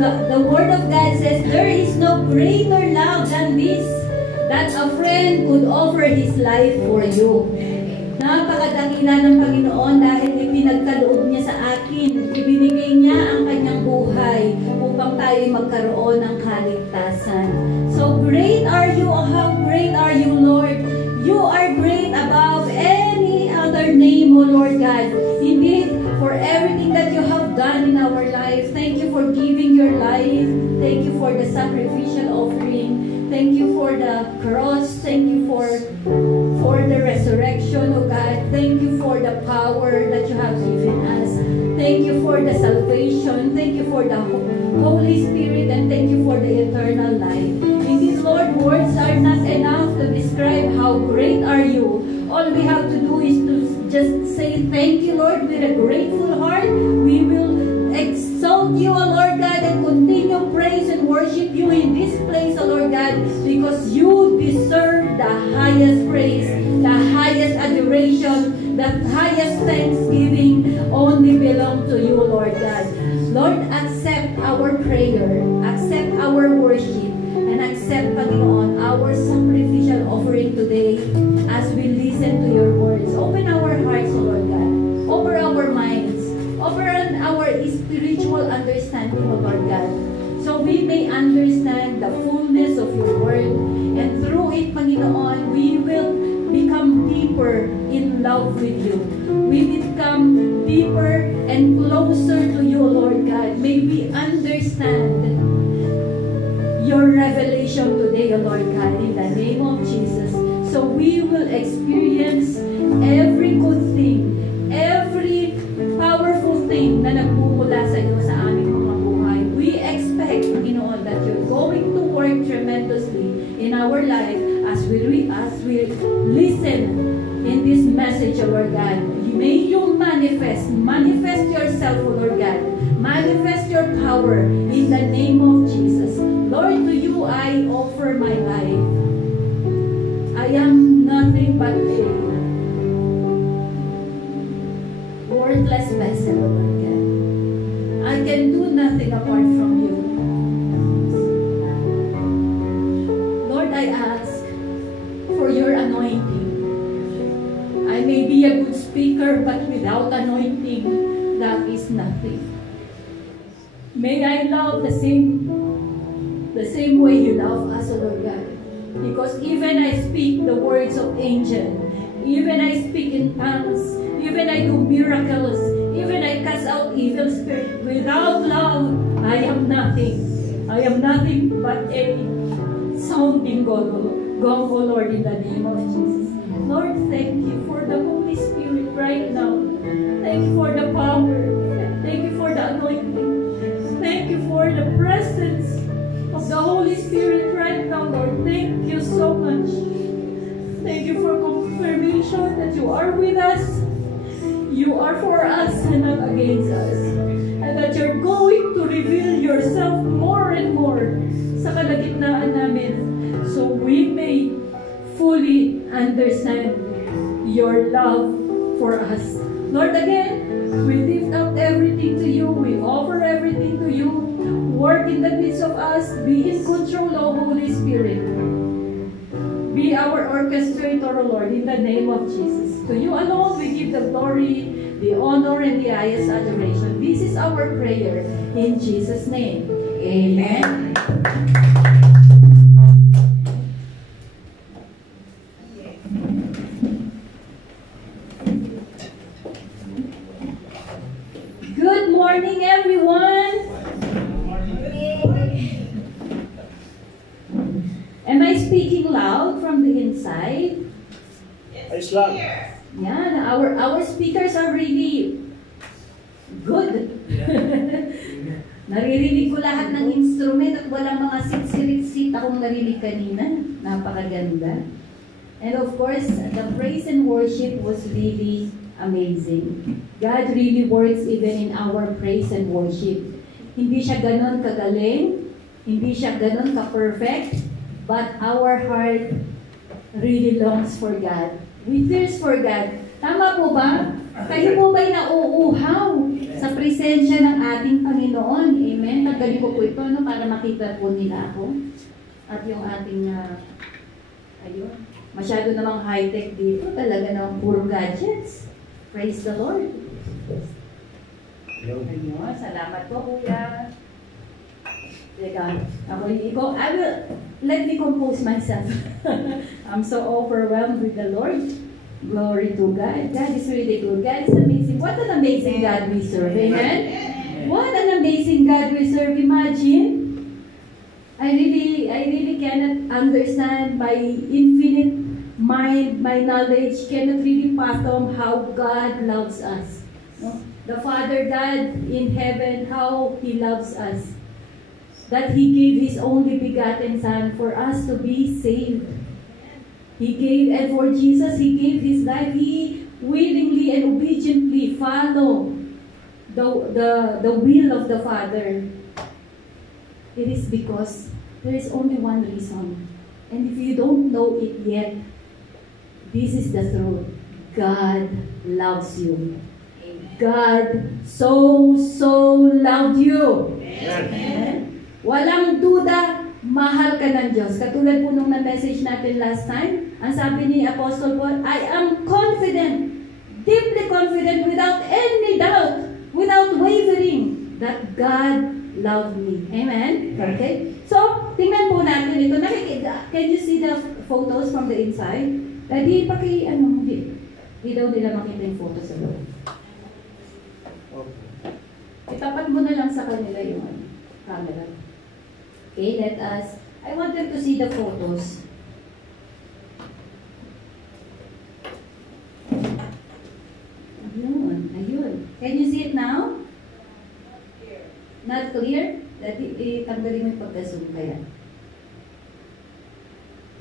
the Word of God says, there is no greater love than this, that a friend could offer his life for you. Napakadakila ng Panginoon dahil ipinagkaloob niya sa akin. Ibinigay niya ang kanyang buhay upang tayo magkaroon ng kaligtasan. So great are you, how great are you, Lord. You are great above any other name, O Lord God. Indeed, for everything that you have done in our life. Thank you for giving your life. Thank you for the sacrificial offering. Thank you for the cross. Thank you for the resurrection, O God. Thank you for the power that you have given us. Thank you for the salvation. Thank you for the Holy Spirit. And thank you for the eternal life. Indeed, Lord, words are not enough to describe how great are you. All we have to do is to just say thank you, Lord, with a grateful heart. We will exalt you, O Lord God, and continue praise and worship you in this place, O Lord God, because you deserve the highest praise, the highest adoration, the highest thanksgiving only belong to you, Lord God. Lord, accept our prayer, accept our worship, and accept, Panginoon, our sacrificial offering today as we listen to your words. Open our hearts, O Lord God. Open our minds. Open our spiritual understanding, O Lord God. So we may understand the fullness of your word. And through it, Panginoon, we will become deeper in love with you. We become deeper and closer to you, Lord God. May we understand your revelation today, O Lord God, in the name of Jesus. So we will experience every good thing, every powerful thing na nagmumula sa iyo sa aming mga buhay. We expect, Panginoon, that you're going to work tremendously in our life as we listen in this message, O Lord God. May you manifest yourself, O Lord God. Manifest your power in the name of Jesus. Lord, to you I offer my life. I am nothing but a worthless vessel, O Lord God. I can do nothing apart from you. Lord, I ask for your anointing. I may be a good speaker, but without anointing, that is nothing. May I love the same way you love us, O Lord God. Because even I speak the words of angel, even I speak in tongues, even I do miracles, even I cast out evil spirit, without love, I am nothing. I am nothing but a sounding gong, O Lord, in the name of Jesus. Lord, thank you for the Holy Spirit right now. Thank you for the power. Thank you for the anointing. Thank you for the presence of the Holy Spirit right now, Lord. Thank you so much. Thank you for confirmation that you are with us. You are for us and not against us. And that you're going to reveal yourself more and more sa kalagitnaan namin, so we may fully understand your love for us. Lord, again, we lift up everything to you. We offer everything to you. Work in the midst of us. Be in control, O Holy Spirit. Be our orchestrator, O Lord, in the name of Jesus. To you alone we give the glory, the honor, and the highest adoration. This is our prayer in Jesus' name. Amen. Good morning, everyone. Am I speaking loud from the inside? It's loud. Yeah, our speakers are really good. Naririnig ko lahat ng instrument at walang mga sit akong narinig kanina. Napakaganda. And of course, the praise and worship was really amazing. God really works even in our praise and worship. Hindi siya ganon kagaling, hindi siya ganon ka-perfect, but our heart really longs for God. We thirst for God. Tama po ba? Kayo po ba'y nauuhaw sa presensya ng ating Panginoon? Amen? Tanggalin ko po ito para makita po nila ako. At yung ating, ayun, masyado namang high-tech dito. Talaga namang puro gadgets. Praise the Lord. Ayun, salamat po, Kuya. Teka, let me compose myself. I'm so overwhelmed with the Lord. Glory to God. God is really good. God is amazing. What an amazing God we serve. Amen? What an amazing God we serve. Imagine. I really cannot understand my infinite mind, my knowledge cannot really fathom how God loves us. No? The Father God in heaven, how He loves us. That He gave His only begotten Son for us to be saved. He gave, and for Jesus, He gave His life. He willingly and obediently followed the will of the Father. It is because there is only one reason. And if you don't know it yet, this is the truth. God loves you. God so loved you. Amen. Walang duda, mahal ka ng Diyos. Katulad po nung na-message natin last time, ang sabi ni Apostle Paul, I am confident, deeply confident, without any doubt, without wavering, that God loved me. Amen? Okay? So, tingnan po natin ito. Can you see the photos from the inside? Hindi daw nila makita yung photos sa loob. Itapat mo na lang sa kanila yung camera. Okay, I want them to see the photos. Ayun. Can you see it now? Not clear? Tanggalin mo yung pagka-zoom kaya.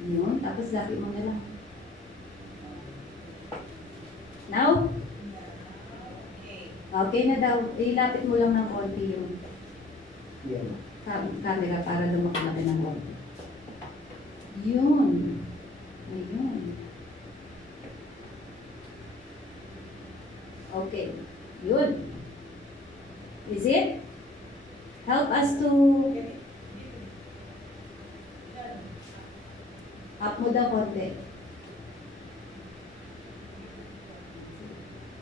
Yun, tapos lapit mo na lang. Now? Okay na daw. Ilapit mo lang ng konti yung camera para lumakalaki ng konti. Yun. Ayun. Okay. Yun. Is it? Help us to up mo daw konti.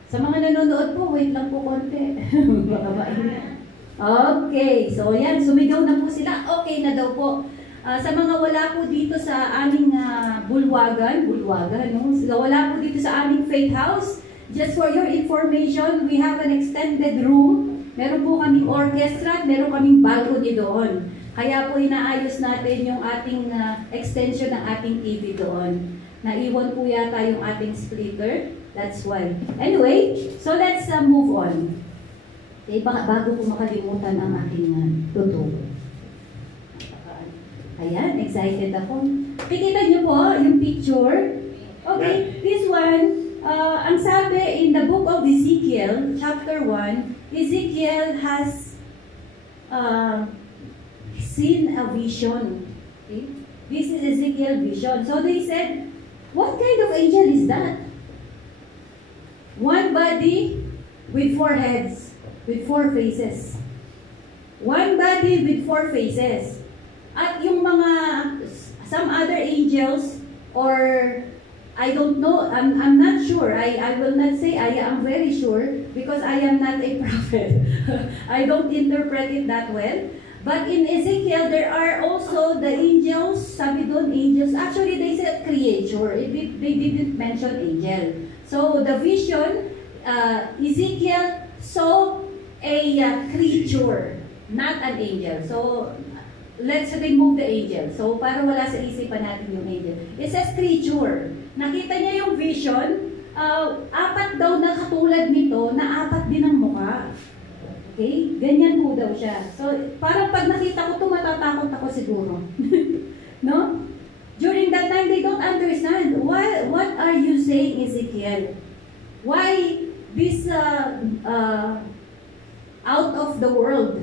Sa mga nanonood po, wait lang po konti. Baka mainit. Okay. So, yan. Sumigaw na po sila. Okay na daw po. Sa mga wala po dito sa aming bulwagan, no? Wala po dito sa aming faith house, just for your information, we have an extended room. Meron po kaming orchestra at meron kaming balcony doon. Kaya po inaayos natin yung ating extension ng ating TV doon. Naiwan po yata yung ating splitter. That's why. Anyway, so let's move on. Okay, bago po makalimutan ang aking tuturo. Ayan, excited ako. Kikita niyo po yung picture. Okay, this one, ang sabi in the book of Ezekiel, chapter 1, Ezekiel has seen a vision. Okay? This is Ezekiel vision. So they said, what kind of angel is that? One body with 4 heads, with 4 faces. One body with 4 faces. At yung mga, some other angels, or I don't know, I'm not sure. I will not say I am very sure because I am not a prophet. I don't interpret it that well. But in Ezekiel, there are also the angels, sabi doon angels. Actually, they said creature. They didn't mention angel. So the vision, Ezekiel saw a creature, not an angel. So let's remove the angel. So para wala sa isipan natin yung angel. It says creature. Nakita niya yung vision, 4 daw na katulad nito, na 4 din ang mukha. Okay? Ganyan po daw siya. So, parang pag nakita ko ito, matatakot ako siguro. No? During that time, they don't understand. What are you saying, Ezekiel? Why this out of the world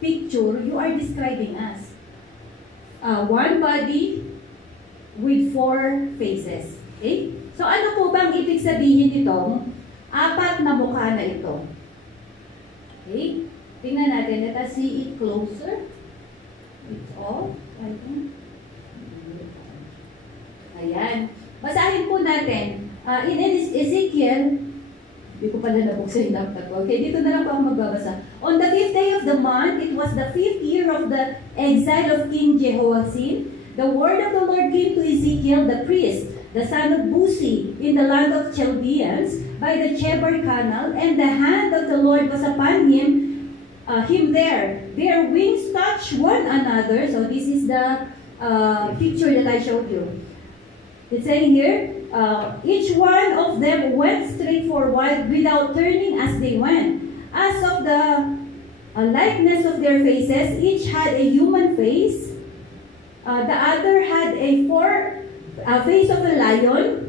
picture you are describing us? One body with 4 faces. Okay? So, ano po bang ibig sabihin nitong Apat na mukha na ito. Okay? Tingnan natin. Let us see it closer. It's off. Ayan. Basahin po natin. In Ezekiel, hindi ko pala nabuksan yung laptop ko. Okay, dito na lang po ako magbabasa. On the 5th day of the month, it was the 5th year of the exile of King Jehoiakim. The word of the Lord came to Ezekiel the priest, the son of Buzi, in the land of Chaldeans, by the Chebar Canal, and the hand of the Lord was upon him there. Their wings touched one another. So this is the picture that I showed you. It's saying here, each one of them went straight forward without turning as they went. As of the likeness of their faces, each had a human face. The other had a face of a lion.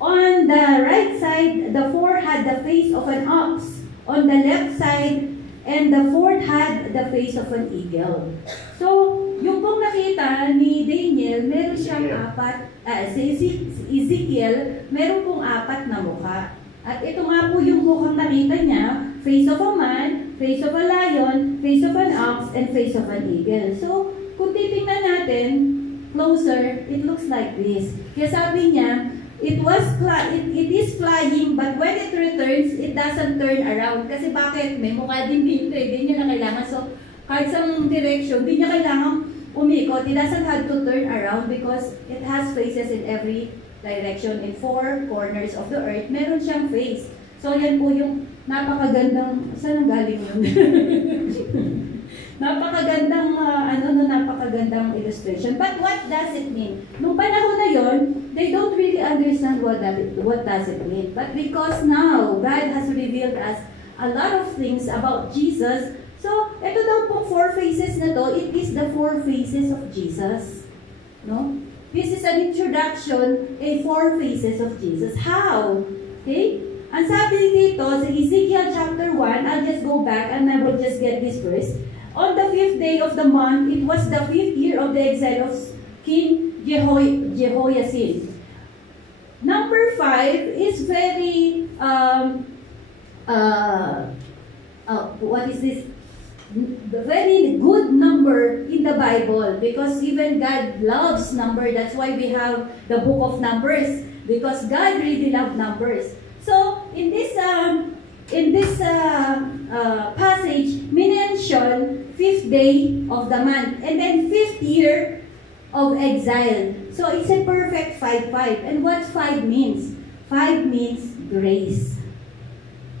On the right side, the fourth had the face of an ox. On the left side, and the fourth had the face of an eagle. So, yung pong nakita ni Daniel, meron siyang si Ezekiel, meron pong apat na mukha. At ito nga po yung mukhang nakita niya, face of a man, face of a lion, face of an ox, and face of an eagle. So, kung titingnan natin closer, it looks like this. Kaya sabi niya, it is flying, but when it returns, it doesn't turn around. Kasi bakit? May mukha din dito, hindi niya na kailangan. So, kahit sa direction, hindi niya kailangan umikot. It doesn't have to turn around because it has faces in every direction. In four corners of the earth, meron siyang face. So, yan po yung napakagandang, saan ang galing yun? Napakagandang illustration. But what does it mean? Nung panahon na yon, they don't really understand what does it mean. But because now, God has revealed us a lot of things about Jesus, so, ito daw pong four faces na to, it is the four faces of Jesus. No? This is an introduction, four faces of Jesus. How? Okay? Ang sabi dito, sa Ezekiel chapter 1, I'll just go back and I will just get this verse. On the 5th day of the month, it was the 5th year of the exile of King Jehoiakim. Number 5 is very, what is this? The very good number in the Bible, because even God loves number. That's why we have the book of Numbers, because God really loves numbers. So in this passage, mention 5th day of the month, and then 5th year of exile. So it's a perfect 5-5. And what 5 means? 5 means grace.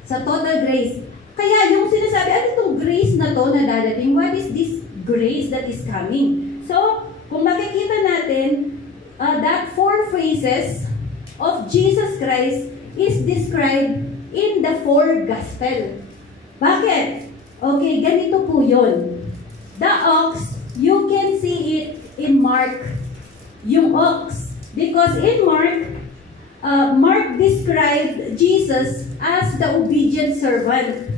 Sa total grace. Kaya yung sinasabi, ano itong grace na to na dadating? What is this grace that is coming? So, kung makikita natin, that four faces of Jesus Christ is described in the four gospel. Bakit? Okay, ganito po yun. The ox, you can see it in Mark. Yung ox. Because in Mark described Jesus as the obedient servant.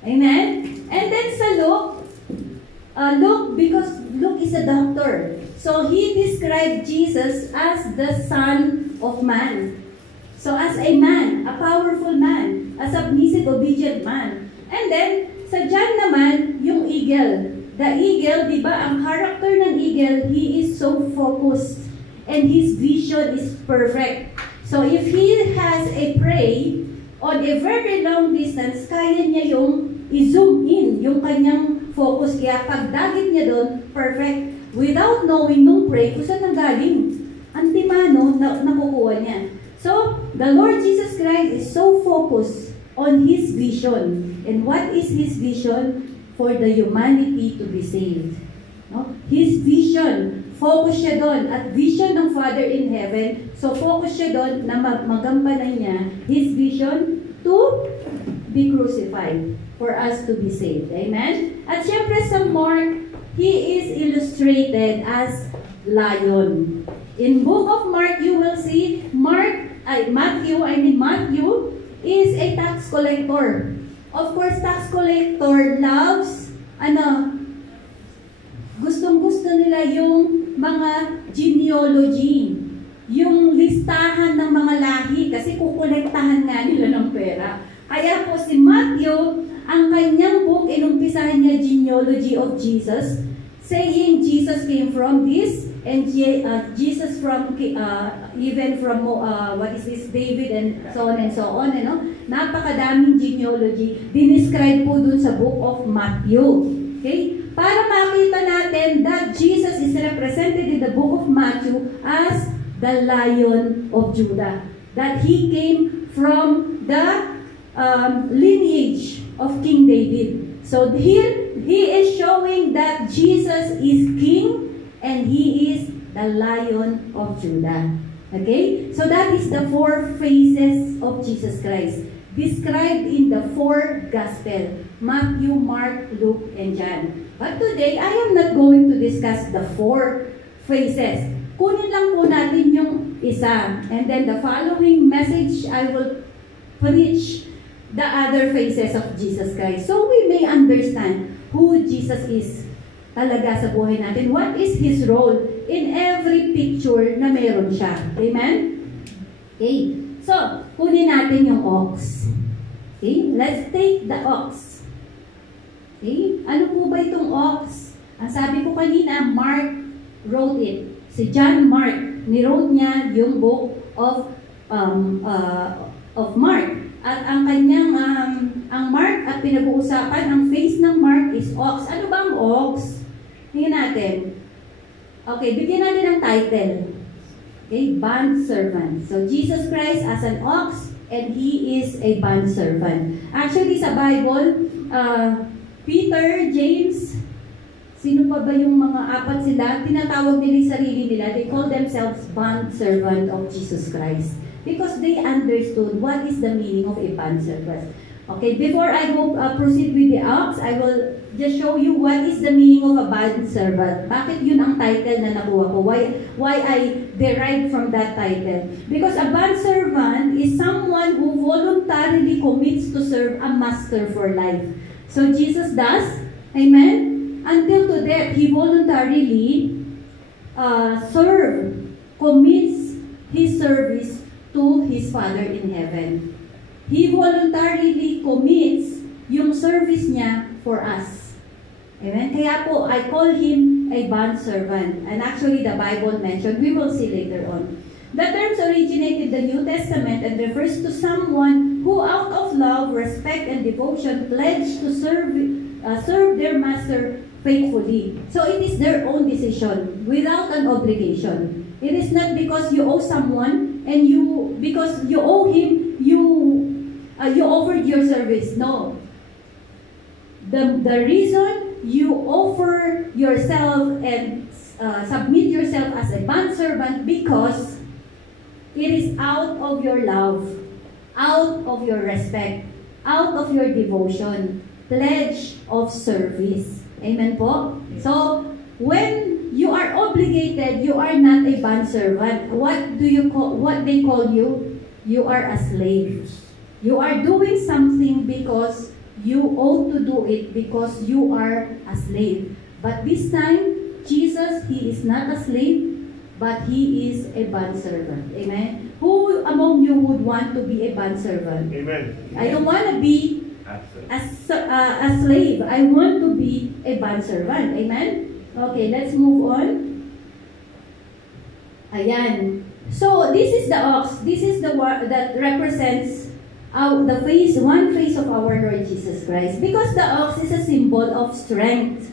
Amen? And then sa Luke, because Luke is a doctor, so he described Jesus as the Son of Man. So as a man, a powerful man, a submissive, obedient man. And then, sa John naman, yung eagle. The eagle, di ba, ang character ng eagle, he is so focused and his vision is perfect. So if he has a prey on a very long distance, kaya niya yung i-zoom in yung kanyang focus. Kaya pagdagit niya doon, perfect. Without knowing nung prey, kung saan nanggaling. Antimano, nakukuha niya. So, the Lord Jesus Christ is so focused on His vision. And what is His vision? For the humanity to be saved. No? His vision, focus siya doon. At vision ng Father in heaven, so focus siya doon na magampanan niya His vision to be crucified for us to be saved. Amen? At syempre sa Mark, he is illustrated as lion. In book of Mark, you will see Matthew is a tax collector. Of course, tax collector loves, gustong-gusto nila yung mga genealogy. yung listahan ng mga lahi kasi kukolektahan nga nila ng pera. Kaya po si Matthew, ang kanyang book, inumpisahan niya genealogy of Jesus, saying Jesus came from this, and Jesus from even from David and so on, Napakadaming genealogy dinescribe po dun sa book of Matthew. Okay? Para makita natin that Jesus is represented in the book of Matthew as the Lion of Judah. That He came from the lineage of King David. So here, He is showing that Jesus is King and He is the Lion of Judah. Okay? So that is the 4 phases of Jesus Christ, described in the 4 Gospels, Matthew, Mark, Luke, and John. But today, I am not going to discuss the 4 phases. Kunin lang po natin yung isa. And then the following message, I will preach the other phases of Jesus Christ. So we may understand who Jesus is talaga sa buhay natin. What is His role in every picture na meron siya. Amen? Okay. So, kunin natin yung ox. Okay? Let's take the ox. Okay? Ano po ba itong ox? Ang sabi ko kanina, Mark wrote it. Si John Mark, ni-wrote niya yung book of Mark. At ang kanyang, ang Mark at pinag-uusapan, ang face ng Mark is ox. Ano ba ang ox? Tingnan natin. Okay, bigyan natin ng title. Okay, bondservant. So, Jesus Christ as an ox, and He is a bondservant. Actually, sa Bible, Peter, James, sino pa ba yung mga apat sila? Tinatawag nila yung sarili nila. They call themselves bondservant of Jesus Christ. Because they understood what is the meaning of a bondservant. Okay, before I go proceed with the ox, I will just show you what is the meaning of a bondservant. Bakit yun ang title na nakuha ko? Why I derived from that title? Because a bondservant is someone who voluntarily commits to serve a master for life. So Jesus does, amen? Until to death, He voluntarily commits His service to His Father in heaven. He voluntarily commits yung service niya for us. Amen? Kaya po, I call Him a bondservant. And actually, the Bible mentioned, we will see later on. The terms originated in the New Testament and refers to someone who out of love, respect, and devotion pledged to serve their master faithfully. So it is their own decision without an obligation. It is not because you owe someone and because you owe him, you offered your service. No. The reason you offer yourself and submit yourself as a bondservant because it is out of your love, out of your respect, out of your devotion, pledge of service. Amen po? So, when you are obligated, you are not a bondservant. What they call you? You are a slave. You are doing something because you ought to do it because you are a slave. But this time, Jesus, He is not a slave, but He is a bondservant. Amen? Who among you would want to be a bondservant? Amen. I don't want to be a slave. I want to be a bondservant. Amen? Okay, let's move on. Ayan. So, this is the ox. This is the word that represents one face of our Lord Jesus Christ. Because the ox is a symbol of strength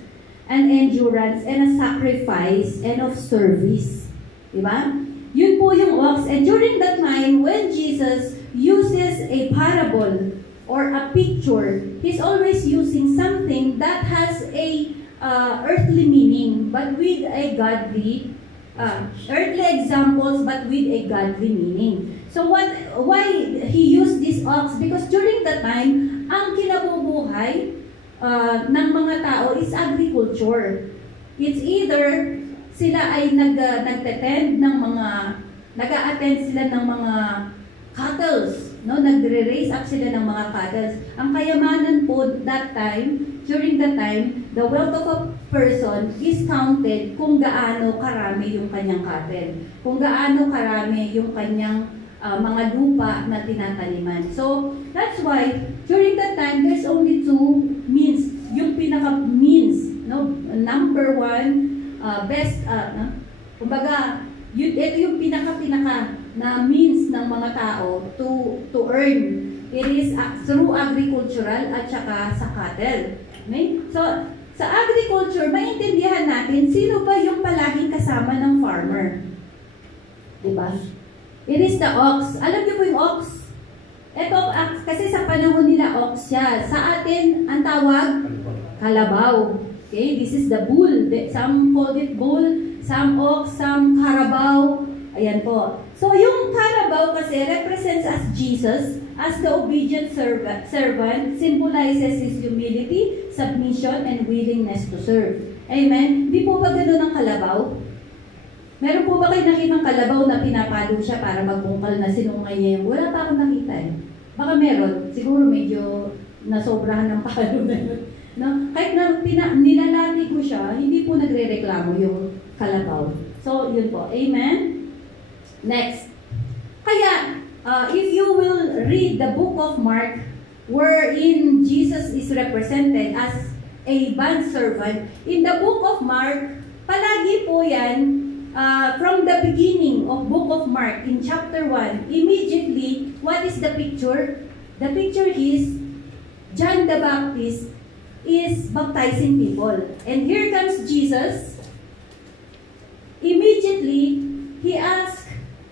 and endurance and a sacrifice and of service. Diba? Yun po yung ox. And during that time, when Jesus uses a parable or a picture, He's always using something that has a earthly meaning, but with a godly, earthly examples, but with a godly meaning. So why He used this ox? Because during that time, ang kinabubuhay ng mga tao is agriculture. It's either sila ay nag-attend sila ng mga cattle, no? Nagre-raise up sila ng mga cattle. Ang kayamanan po that time, during the time, the wealth of a person is counted kung gaano karami yung kanyang cattle, kung gaano karami yung kanyang mga lupa na tinataniman. So, that's why, during that time, there's only two means. Yung pinaka-means, no? Number one, best, kumbaga, ito yung pinaka na means ng mga tao to earn. It is through agricultural at saka sa cattle. Okay? So, sa agriculture, maintindihan natin sino ba yung palaging kasama ng farmer. Diba? It is the ox. Alam niyo po yung ox? Ito, kasi sa panahon nila, ox siya. Sa atin, ang tawag, kalabaw. Okay? This is the bull. Some call it bull, some ox, some carabao. Ayan po. So, yung carabao kasi represents as Jesus, as the obedient servant, symbolizes his humility, submission, and willingness to serve. Amen? Di po ba gano'n ang kalabaw? Meron po ba kayo nakitang kalabaw na pinapalo siya para magbungkal na sinungay niya yung? Wala pa akong nakita eh. Baka meron. Siguro medyo nasobrahan ng palo na yun. No? Kahit na nilalati ko siya, hindi po nagre-reklamo yung kalabaw. So, yun po. Amen? Next. Kaya, if you will read the book of Mark, wherein Jesus is represented as a bondservant, in the book of Mark, palagi po yan, from the beginning of book of Mark, in chapter 1, immediately, what is the picture? The picture is, John the Baptist is baptizing people. And here comes Jesus. Immediately, he asks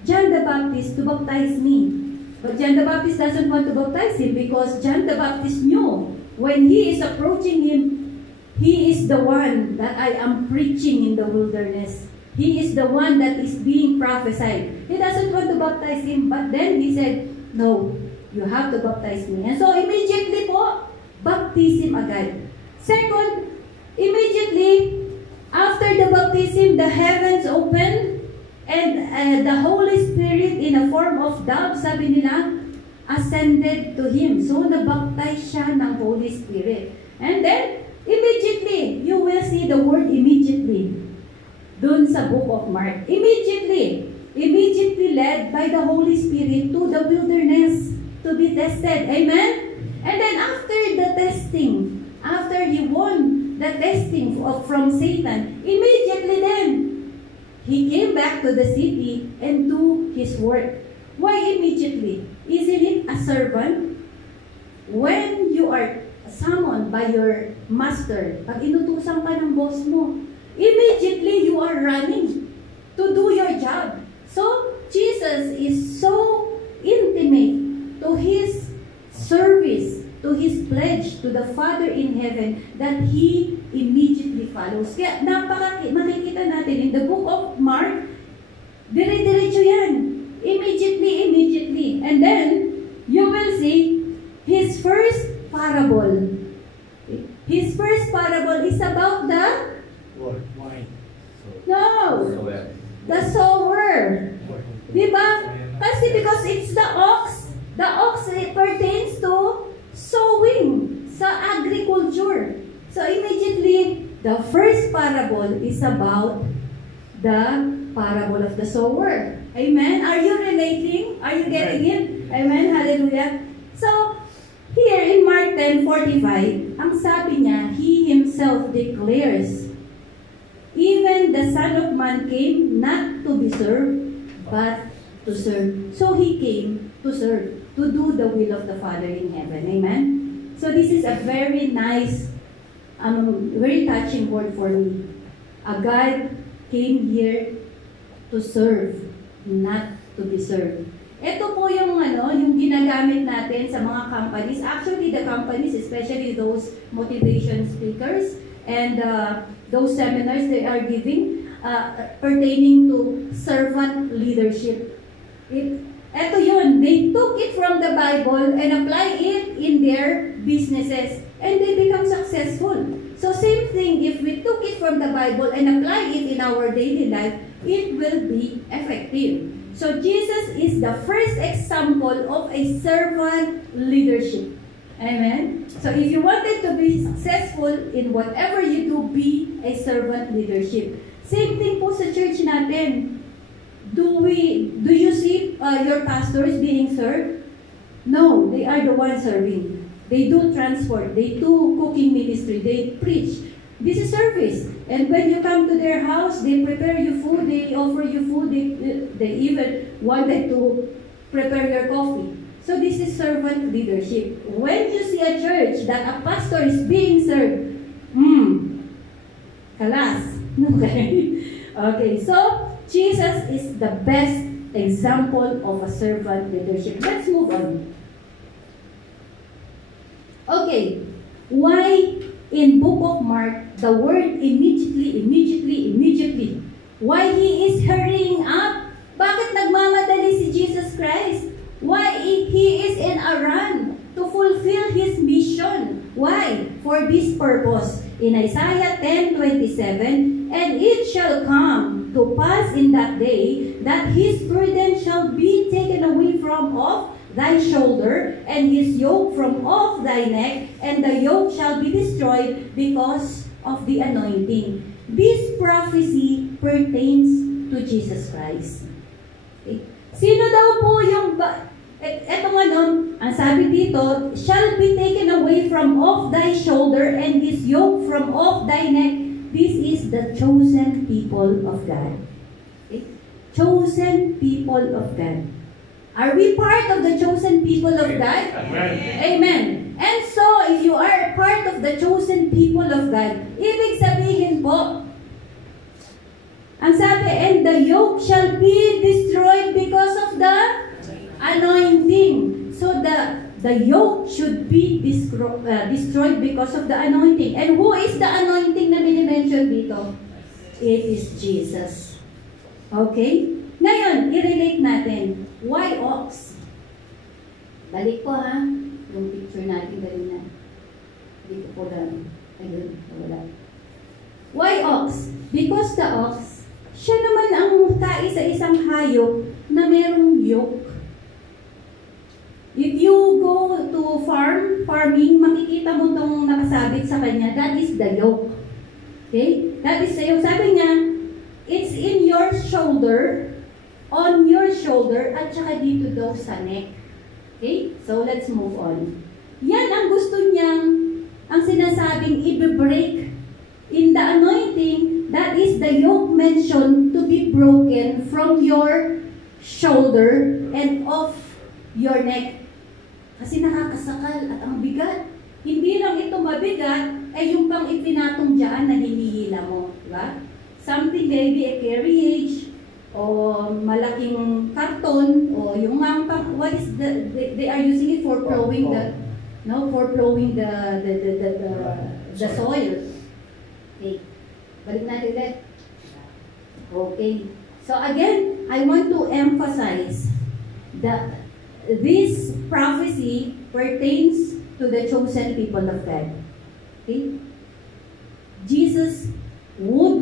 John the Baptist to baptize me. But John the Baptist doesn't want to baptize him because John the Baptist knew when he is approaching him, he is the one that I am preaching in the wilderness. He is the one that is being prophesied. He doesn't want to baptize him, but then he said, no, you have to baptize me. And so immediately po, baptism agad. Second, immediately, after the baptism, the heavens opened, and the Holy Spirit in a form of dove, sabi nila, ascended to him. So, nabaptize siya ng Holy Spirit. And then, immediately, you will see the word immediately dun sa book of Mark. Immediately led by the Holy Spirit to the wilderness to be tested. Amen? And then, after the testing, after he won the testing from Satan, immediately then, he came back to the city and do his work. Why immediately? Isn't it a servant? When you are summoned by your master, pag inutusan ka ng boss mo, immediately you are running to do your job. So, Jesus is so intimate to his service, to his pledge to the Father in heaven, that he immediately follows. Kaya makikita natin in the book of Mark, dire-diretso yan. Immediately. And then, you will see his first parable. His first parable is about the Wine. the sower. Diba? Kasi because it's the ox. The ox, it pertains to sowing sa agriculture. So immediately, the first parable is about the parable of the sower. Amen? Are you relating? Are you getting it? Amen? Hallelujah. So, here in Mark 10:45, ang sabi niya, he himself declares, even the Son of Man came not to be served, but to serve. So he came to serve, to do the will of the Father in heaven. Amen? So this is a very nice, very touching word for me. A God came here to serve, not to be served. Ito po yung yung ginagamit natin sa mga companies. Actually, the companies, especially those motivation speakers and those seminars they are giving pertaining to servant leadership. Ito yun. They took it from the Bible and apply it in their businesses, and they become successful. So same thing, if we took it from the Bible and apply it in our daily life, it will be effective. So Jesus is the first example of a servant leadership. Amen? So if you wanted to be successful in whatever you do, be a servant leadership. Same thing po sa church natin. Do you see your pastors being served? No, they are the ones serving. They do transport, they do cooking ministry, they preach. This is service. And when you come to their house, they prepare you food, they offer you food, they even wanted to prepare your coffee. So this is servant leadership. When you see a church that a pastor is being served, kalas. Okay. Okay, so Jesus is the best example of a servant leadership. Let's move on. Okay, why in book of Mark, the word immediately, why he is hurrying up? Bakit nagmamadali si Jesus Christ? Why he is in a run to fulfill his mission? Why? For this purpose. In Isaiah 10:27, and it shall come to pass in that day that his burden shall be taken away from off thy shoulder, and his yoke from off thy neck, and the yoke shall be destroyed because of the anointing. This prophecy pertains to Jesus Christ. Okay? Sino daw po yung etong ang sabi dito, shall be taken away from off thy shoulder, and his yoke from off thy neck. This is the chosen people of God. Okay? Chosen people of God. Are we part of the chosen people of God? Amen. Amen. And so, if you are a part of the chosen people of God, ibig sabihin po, ang sabi, and the yoke shall be destroyed because of the anointing. So, the yoke should be destroyed because of the anointing. And who is the anointing na minimension dito? It is Jesus. Okay? Ngayon, i-relate natin. Why ox? Balik ko ha. Yung picture natin kanina. Dito po lang. Ayun, wala. Why ox? Because the ox, siya naman ang kaisa-isang hayop na merong yoke. If you go to farming, makikita mo itong nakasabit sa kanya. That is the yoke. Okay? That is the yoke. Sabi niya, it's in your shoulder, on your shoulder, at saka dito daw sa neck. Okay? So, let's move on. Yan ang gusto niyang, ang sinasabing i-break. In the anointing, that is the yoke mentioned to be broken from your shoulder and off your neck. Kasi nakakasakal at ang bigat. Hindi lang ito mabigat, ay yung pang ipinatong dyan na hinihila mo. Diba? Something maybe a carriage, o malaking karton, o yung what is they are using it for plowing the soil. Okay. Balik natin ulit. Okay. So again, I want to emphasize that this prophecy pertains to the chosen people of God. Okay? Jesus would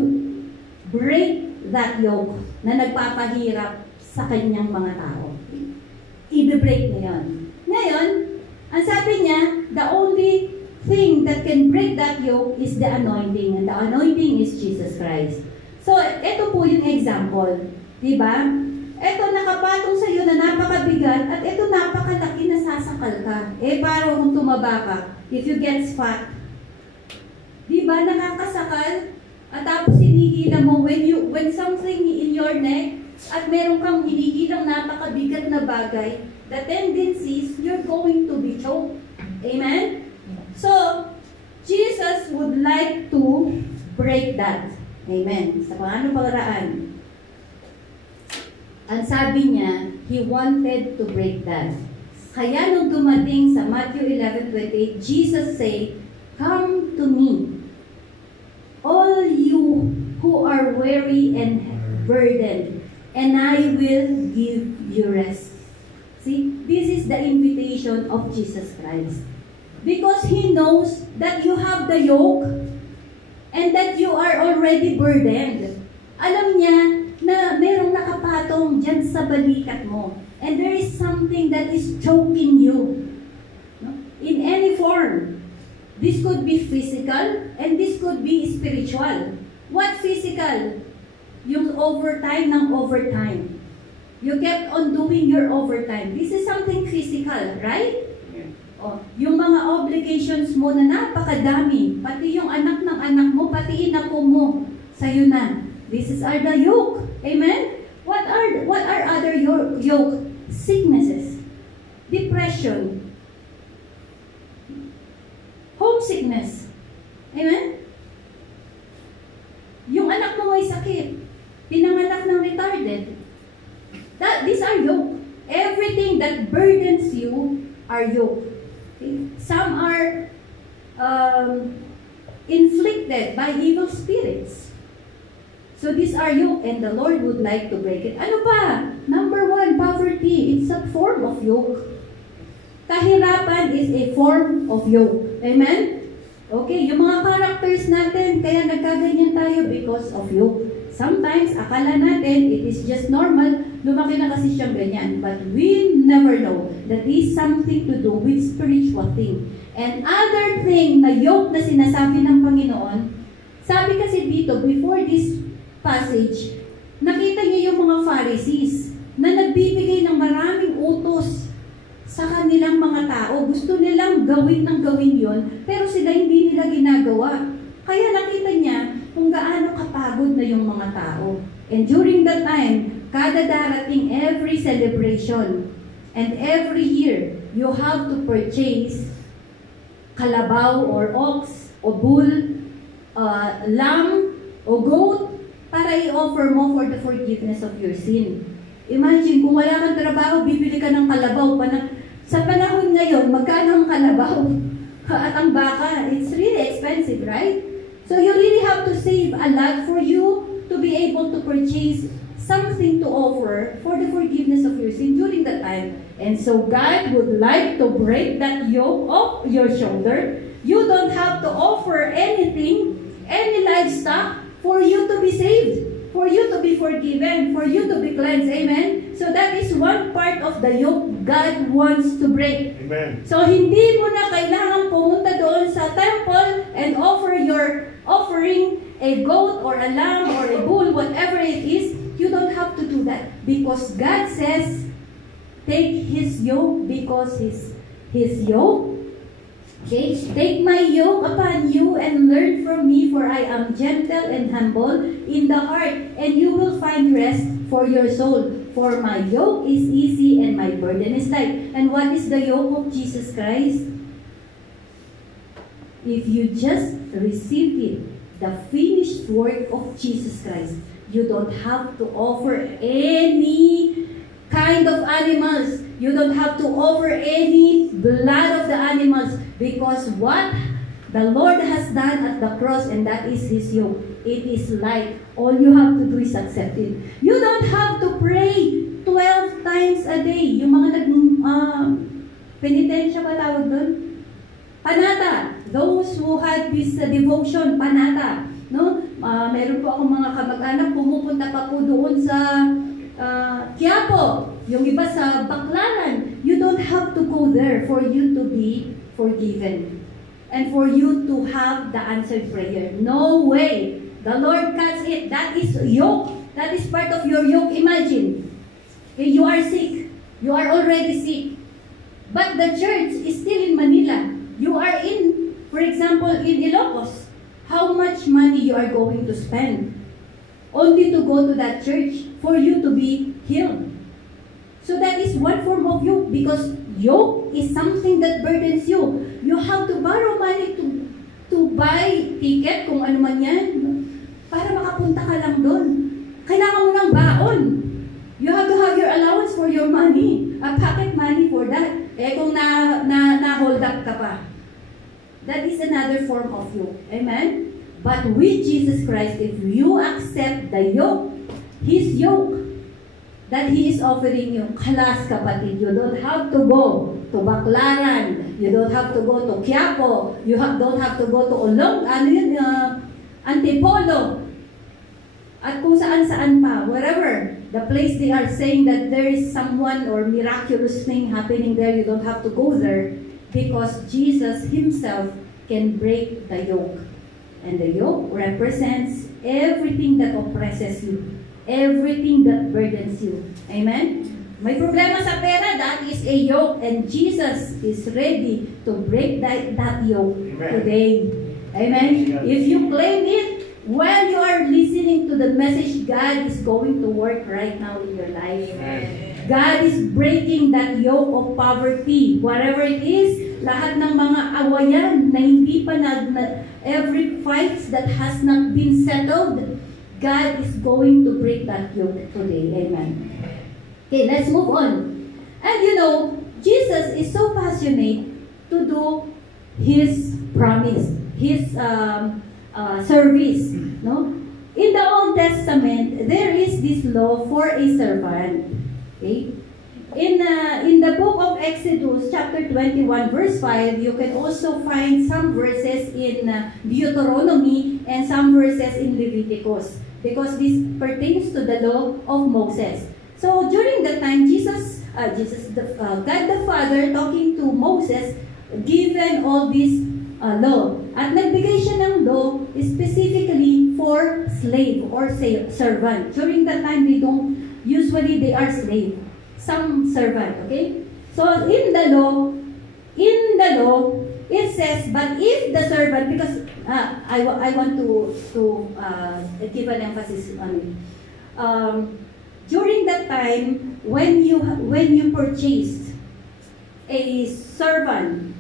break that yoke na nagpapahirap sa kanyang mga tao. I-break niya yun. Ngayon, ang sabi niya, the only thing that can break that yoke is the anointing. And the anointing is Jesus Christ. So, ito po yung example. Diba? Ito nakapatong sa iyo na napakabigat at ito napakalaki na sasakal ka. Paano kung tumaba ka? If you get fat. Diba? Nakakasakal. At tapos hinihila mo when something in your neck at meron kang hinihilang napakabigat na bagay, the tendency is you're going to be choked. Amen? So, Jesus would like to break that. Amen. Sa paano paraan? Ang sabi niya, He wanted to break that. Kaya nung dumating sa Matthew 11:28, Jesus said, "Come to me, all you who are weary and burdened, and I will give you rest." See, this is the invitation of Jesus Christ. Because He knows that you have the yoke and that you are already burdened. Alam niya na merong nakapatong dyan sa balikat mo. And there is something that is choking you. In any This could be physical and this could be spiritual. What physical? Yung overtime ng overtime. You kept on doing your overtime. This is something physical, right? Oh, yung mga obligations mo na napakadami, pati yung anak ng anak mo, pati inapo mo, sa'yo na. This are the yoke. Amen? What are other yoke? Sicknesses, depression, homesickness. Amen? Yung anak mo may sakit, pinanganak ng retarded. These are yoke. Everything that burdens you are yoke. Okay? Some are inflicted by evil spirits. So these are yoke, and the Lord would like to break it. Ano pa? Number 1, poverty. It's a form of yoke. Kahirapan is a form of yoke. Amen? Okay, yung mga characters natin, kaya nagkaganyan tayo because of yoke. Sometimes, akala natin, it is just normal, lumaki na kasi siyang ganyan. But we never know that is something to do with spiritual thing. And other thing na yoke na sinasabi ng Panginoon, sabi kasi dito, before this passage, nakita niyo yung mga Pharisees na nagbibigay ng maraming utos sa kanilang mga tao. Gusto nilang gawin ng gawin yon, pero sila hindi nila ginagawa. Kaya nakita niya kung gaano kapagod na yung mga tao. And during that time, kada darating every celebration and every year, you have to purchase kalabaw or ox o bull, lamb o goat para i-offer mo for the forgiveness of your sin. Imagine, kung wala kang trabaho, bibili ka ng kalabaw. Sa panahon ngayon, magkano ang kalabaw at ang baka? It's really expensive, right? So you really have to save a lot for you to be able to purchase something to offer for the forgiveness of your sin during that time. And so God would like to break that yoke off your shoulder. You don't have to offer anything, any livestock for you to be saved, for you to be forgiven, for you to be cleansed. Amen? So that is one part of the yoke God wants to break. Amen. So hindi mo na kailangan pumunta doon sa temple and offering a goat or a lamb or a bull, whatever it is. You don't have to do that because God says, take His yoke because His yoke. Okay? Take my yoke upon you and learn from me, for I am gentle and humble in the heart, and you will find rest for your soul. For my yoke is easy and my burden is light. And what is the yoke of Jesus Christ? If you just receive it, the finished work of Jesus Christ, you don't have to offer any kind of animals. You don't have to offer any blood of the animals, because what the Lord has done at the cross, and that is His yoke, it is light. All you have to do is accept it. You don't have to pray 12 times a day. Yung mga penitensya ba tawag doon? Panata. Those who had this devotion, panata. No? Meron po akong mga kamag-anak, pumupunta pa po doon sa Quiapo, yung iba sa Baclaran. You don't have to go there for you to be forgiven and for you to have the answered prayer. No way. The Lord cuts it. That is yoke. That is part of your yoke. Imagine, you are sick. You are already sick. But the church is still in Manila. You are in, for example, in Ilocos. How much money you are going to spend only to go to that church for you to be healed? So that is one form of yoke, because yoke is something that burdens you. You have to borrow money to buy ticket, kung ano man yan, para makapunta ka lang doon. Kailangan mo ng baon. You have to have your allowance for your money, a pocket money for that. Eh kung na-hold up ka pa. That is another form of yoke. Amen? But with Jesus Christ, if you accept the yoke, His yoke, that He is offering you, kalas kapatid, you don't have to go to Baclaran, you don't have to go to Quiapo, you don't have to go to Antipolo, at kung saan-saan pa, wherever, the place they are saying that there is someone or miraculous thing happening there, you don't have to go there, because Jesus Himself can break the yoke. And the yoke represents everything that oppresses you, everything that burdens you. Amen? May problema sa pera, that is a yoke, and Jesus is ready to break that yoke today. Amen? If you claim it, while you are listening to the message, God is going to work right now in your life. God is breaking that yoke of poverty. Whatever it is, lahat ng mga awayan na hindi pa every fight that has not been settled, God is going to break that yoke today. Amen. Okay, let's move on. And you know, Jesus is so passionate to do His promise, His service. No? In the Old Testament, there is this law for a servant. Okay? In the book of Exodus, chapter 21, verse 5, you can also find some verses in Deuteronomy and some verses in Leviticus, because this pertains to the law of Moses. So during that time, God the Father talking to Moses, given all this law. At nagbigay siya ng law specifically for slave or servant. During that time, usually they are slave. Some servant, okay? So in the law, it says, but if the servant, because I want to give an emphasis on it. During that time, when you purchased a servant,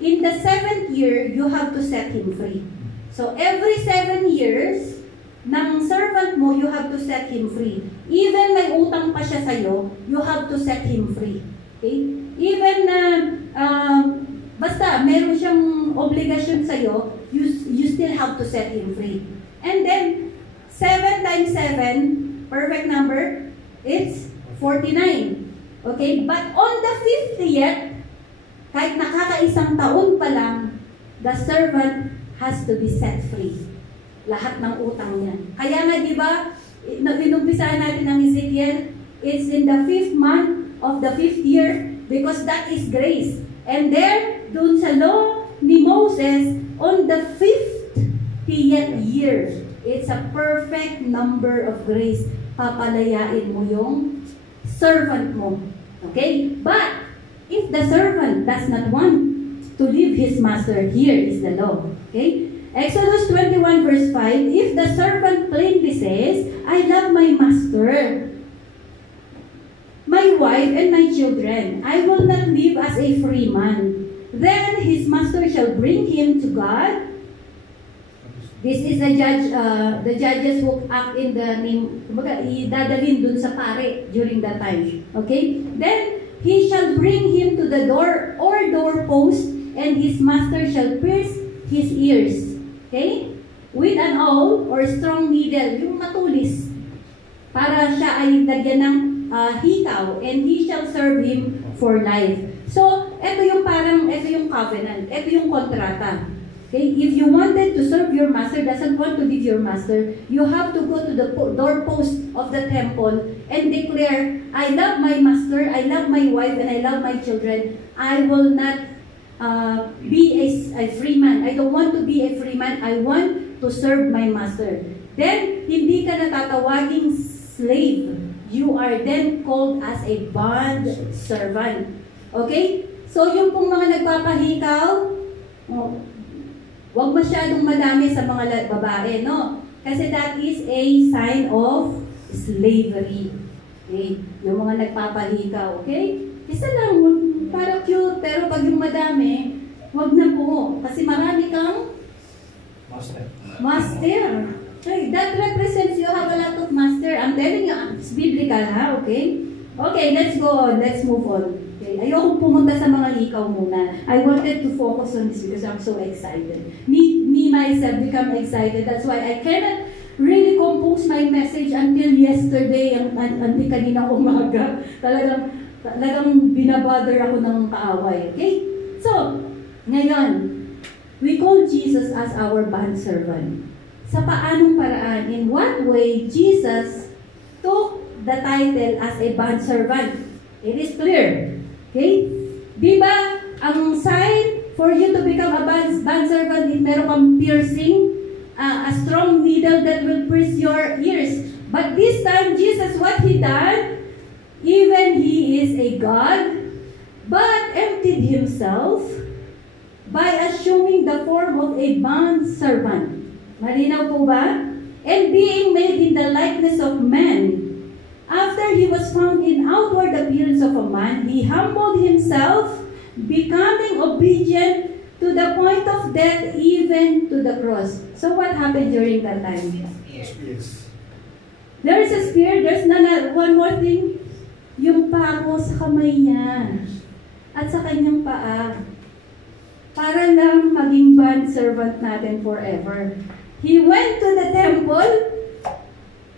in the 7th year, you have to set him free. So every 7 years, ng servant mo, you have to set him free. Even may utang pa siya sa'yo, you have to set him free. Okay? Even basta meron siyang obligasyon sa'yo, you still have to set him free. And then, 7 times 7, perfect number, it's 49. Okay? But on the 50th, kahit nakakaisang taon pa lang, the servant has to be set free. Lahat ng utang niya. Kaya nga, di ba, inumpisahan natin ang Ezekiel, it's in the 5th month of the 5th year, because that is grace. And there, dun sa law ni Moses, on the 50th year, it's a perfect number of grace. Papalayain mo yung servant mo. Okay? But, if the servant does not want to leave his master, here is the law. Okay? Exodus 21 verse 5, if the servant plainly says, I love my master, my wife, and my children, I will not live as a free man, then his master shall bring him to God. This is the judges who act in the name, idadalhin dun sa pare during that time. Okay? Then, he shall bring him to the door or doorpost, and his master shall pierce his ears. Okay? With an awl or strong needle, yung matulis, para siya ay lagyan ng hikaw, and he shall serve him for life. So, ito yung covenant, ito yung kontrata. Okay? If you wanted to serve your master, doesn't want to leave your master, you have to go to the doorpost of the temple and declare, I love my master, I love my wife, and I love my children. I will not be a free man. I don't want to be a free man. I want to serve my master. Then, hindi ka natatawaging slave. You are then called as a bond servant. Okay? So, yung pong mga nagpapahikaw, huwag masyadong madami sa mga babae, no? Kasi that is a sign of slavery. Okay? Yung mga nagpapahikaw, okay? Isa lang, para cute, pero pag yung madami, huwag na po. Kasi marami kang master. Okay, that represents you have a lot of master. I'm telling you, it's biblical, ha? Okay? Okay, let's go on. Let's move on. Okay, ayokong pumunta sa mga likaw muna. I wanted to focus on this because I'm so excited. Me myself become excited. That's why I cannot really compose my message until yesterday, until kanina umaga. Talagang binabother ako ng kaaway. Okay? So, ngayon, we call Jesus as our bondservant. Sa paanong paraan? In what way Jesus took the title as a bondservant? It is clear. Okay? Di ba, ang sign For you to become a bondservant, meron kang piercing, a strong needle that will pierce your ears. But this time, Jesus, what He done, even He is a God, but emptied Himself by assuming the form of a bondservant. Malinaw po ba? And being made in the likeness of man. After He was found in outward appearance of a man, He humbled Himself, becoming obedient to the point of death, even to the cross. So what happened during that time? Yes. There is a spear. There's one more thing. Yung pako sa kamay niya at sa kanyang paa. Para lang maging bond servant natin forever. He went to the temple.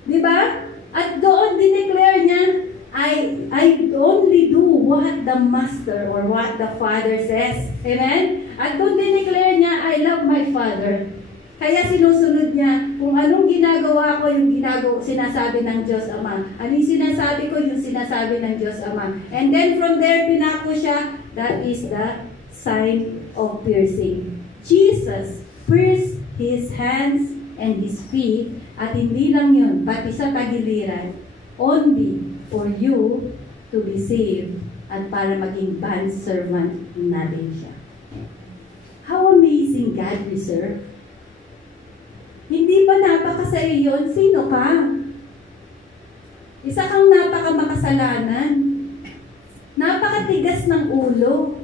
Diba? At doon dineclare niya, I only do what the Master or what the Father says. Amen? At doon dineclare niya, I love my Father. Kaya sinusunod niya, kung anong ginagawa ko, yung sinasabi ng Diyos Ama. Anong sinasabi ko, yung sinasabi ng Diyos Ama. And then from there, pinako siya, that is the sign of piercing. Jesus pierced His hands and His feet, at hindi lang yun, pati sa tagiliran, only for you to be saved at para maging bond servant natin siya. How amazing God we serve. Hindi ba napakasaya yun? Sino ka? Isa kang napakamakasalanan. Napakatigas ng ulo.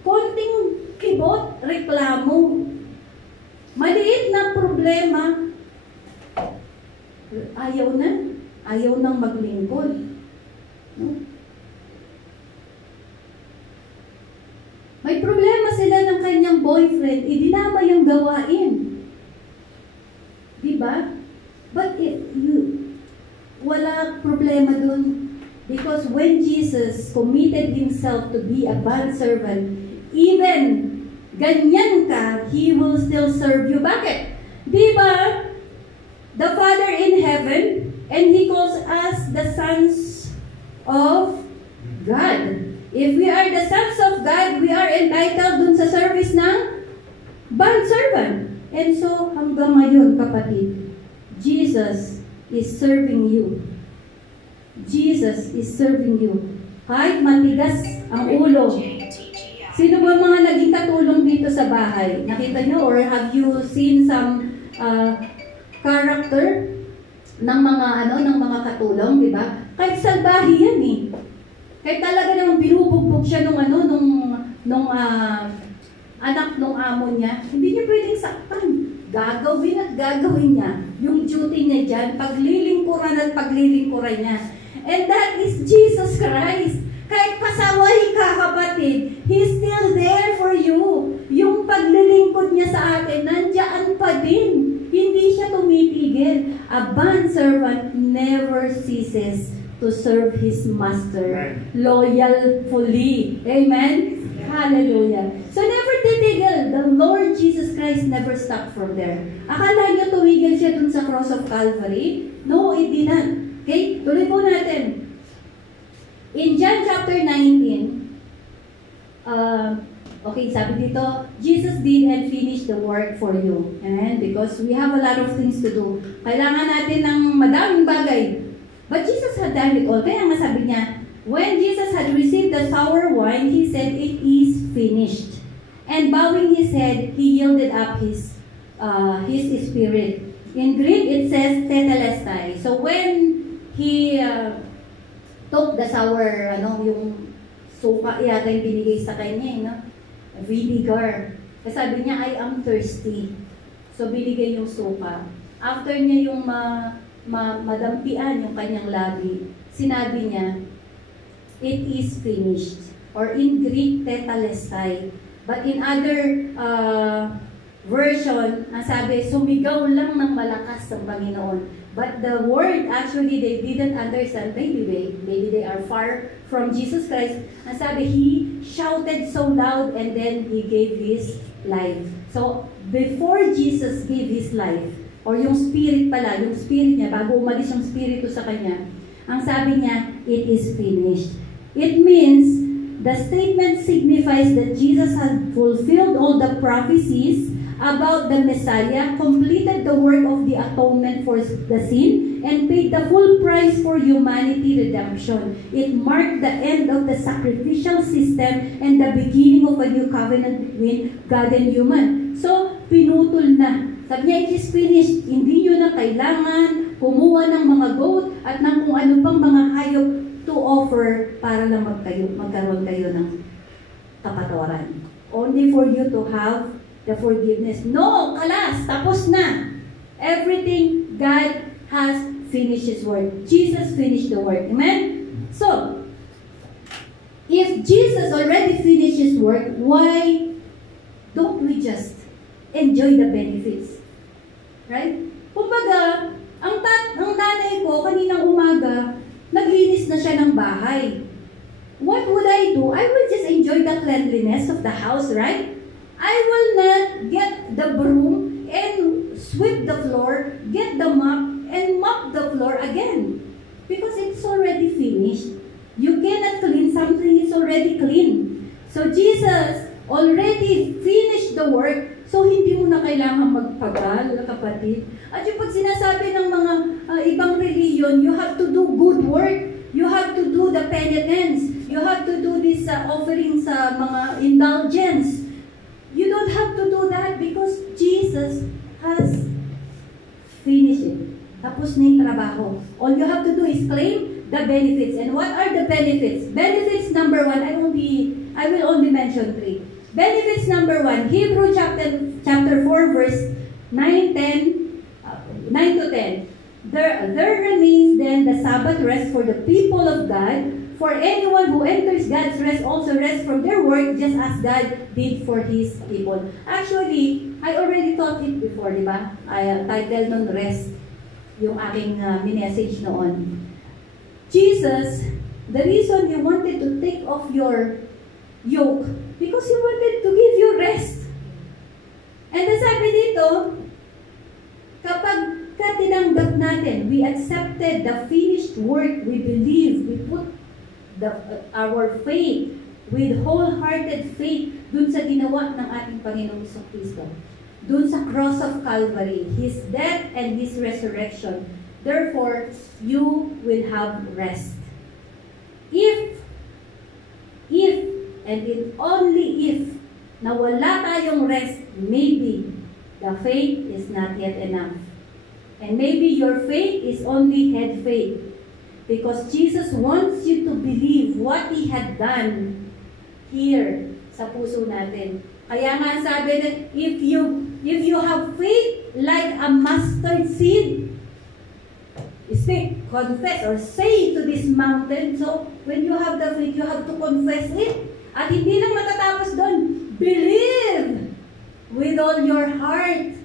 Konting kibot, reklamo. Maliit na problema. Ayaw nang maglingkod. No? May problema sila ng kanyang boyfriend, idinamay ang gawain. Diba? But wala problema dun. Because when Jesus committed Himself to be a bondservant, even ganyan ka, He will still serve you. Bakit? Diba? The Father in heaven, and He calls us the sons of God. If we are the sons of God, we are entitled dun sa service ng bondservant. And so, hanggang ngayon, kapatid, Jesus is serving you. Jesus is serving you. Kahit matigas ang ulo. Sino ba mga naging katulong dito sa bahay? Nakita nyo? Or have you seen some character ng mga katulong, di ba? Kahit salbahi yan eh. Kahit talaga namang binubugbog siya nung anak nung amo niya, hindi niya pwedeng saktan. Gagawin at gagawin niya. Yung duty niya dyan, paglilingkuran at paglilingkuran niya. And that is Jesus Christ. Kahit pasaway ka, kapatid, He's still there for you. Yung paglilingkod niya sa atin, nandiyan pa din. Hindi siya tumitigil. A bondservant never ceases to serve his master loyalfully. Amen? Hallelujah. So never titigil. The Lord Jesus Christ never stopped from there. Akala niyo tumigil siya dun sa cross of Calvary? No, it didn't. Okay? Tuloy po natin. In John chapter 19, okay, sabi dito, Jesus did and finished the work for you. Amen? Because we have a lot of things to do. Kailangan natin ng madaming bagay. But Jesus had done it all. Kaya nga sabi niya, when Jesus had received the sour wine, He said, it is finished. And bowing His head, He yielded up His spirit. In Greek, it says, tetelestai. So when He took the sour, yung suka yata yung binigay sa kanya, vinegar. Kasi sabi niya, I am thirsty. So binigay yung suka. After niya yung madampian yung kanyang labi, sinabi niya, it is finished. Or in Greek, tetelestai. But in other version, ang sabi, sumigaw lang ng malakas ang Panginoon. But the word, actually, they didn't understand. Maybe they are far from Jesus Christ. Ang sabi, He shouted so loud and then He gave His life. So, before Jesus gave His life, or yung spirit pala, yung spirit niya, bago umalis yung spirito sa kanya, ang sabi niya, it is finished. It means The statement signifies that Jesus had fulfilled all the prophecies about the Messiah, completed the work of the atonement for the sin, and paid the full price for humanity redemption. It marked the end of the sacrificial system and the beginning of a new covenant between God and human. So, pinutol na. Sabi niya, it is finished. Hindi nyo na kailangan kumuha ng mga goat at ng kung ano pang mga hayop to offer para lang magkaroon kayo ng kapatawaran. Only for you to have the forgiveness. No, kalas, tapos na. Everything God has finished His work. Jesus finished the work. Amen? So, if Jesus already finished His work, why don't we just enjoy the benefits? Right? Kumbaga, ang nanay ko kaninang umaga, naglinis na siya ng bahay. What would I do? I will just enjoy the cleanliness of the house, right? I will not get the broom and sweep the floor, get the mop, and mop the floor again. Because it's already finished. You cannot clean something is already clean. So Jesus already finished the work. So hindi mo na kailangan magpagal, kapatid. At yung pag sinasabi ng mga ibang reliyon, you have to do good work. You have to do the penitence. You have to do this offering sa mga indulgence. You don't have to do that because Jesus has finished it. Tapos na yung trabaho. All you have to do is claim the benefits. And what are the benefits? Benefits number 1, I will only mention 3. Benefits number 1, Hebrew chapter 4, verse 9 to 10. There remains then the Sabbath rest for the people of God. For anyone who enters God's rest also rests from their work, just as God did for His people. Actually, I already taught it before, di ba? Title nun, rest, yung aking message noon. Jesus, the reason He wanted to take off your yoke, because He wanted to give you rest. And sabi dito, kapag tinanggap natin, we accepted the finished work, we believe, we put our faith with wholehearted faith dun sa ginawa ng ating Panginoong Kristo. Dun sa cross of Calvary, His death and His resurrection. Therefore, you will have rest. If, and if only if, na wala tayong rest, maybe the faith is not yet enough. And maybe your faith is only head faith. Because Jesus wants you to believe what He had done here sa puso natin. Kaya nga sabi na, if you have faith like a mustard seed, speak, confess, or say to this mountain. So, when you have the faith, you have to confess it. At hindi lang matatapos doon, believe with all your heart.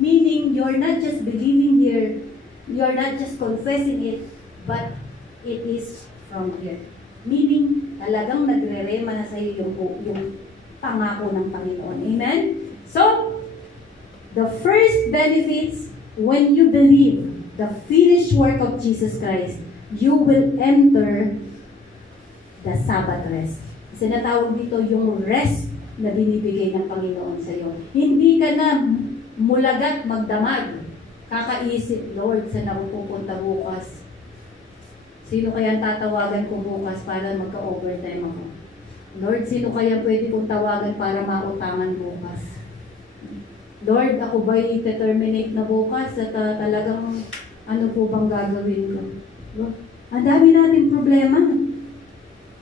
Meaning, you're not just believing here, you're not just confessing it, but it is from here. Meaning, talagang nagre-rema na sa'yo yung pangako ng Panginoon. Amen? So, the first benefits, when you believe the finished work of Jesus Christ, you will enter the Sabbath rest. Sinatawag dito yung rest na binibigay ng Panginoon sa'yo. Hindi ka na mulagat magdamag. Kakaisip, Lord, saan ako pupunta bukas? Sino kaya tatawagan ko bukas para magka-overtime ako? Lord, sino kaya pwede kong tawagan para mautangan bukas? Lord, ako ba i-terminate na bukas at talagang ano po bang gagawin ko? Ang dami nating problema.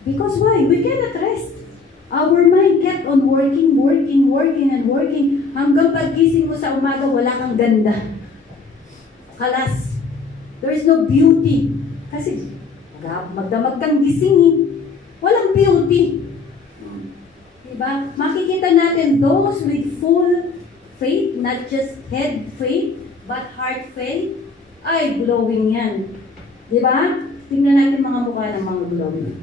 Because why? We cannot rest. Our mind kept on working, and working. Hanggang paggising mo sa umaga, wala kang ganda. Kalas. There is no beauty. Kasi magdamag kang gising. Walang beauty. Diba? Makikita natin those with full faith, not just head faith, but heart faith, ay glowing yan. Diba? Tingnan natin mga mukha ng mga glowing.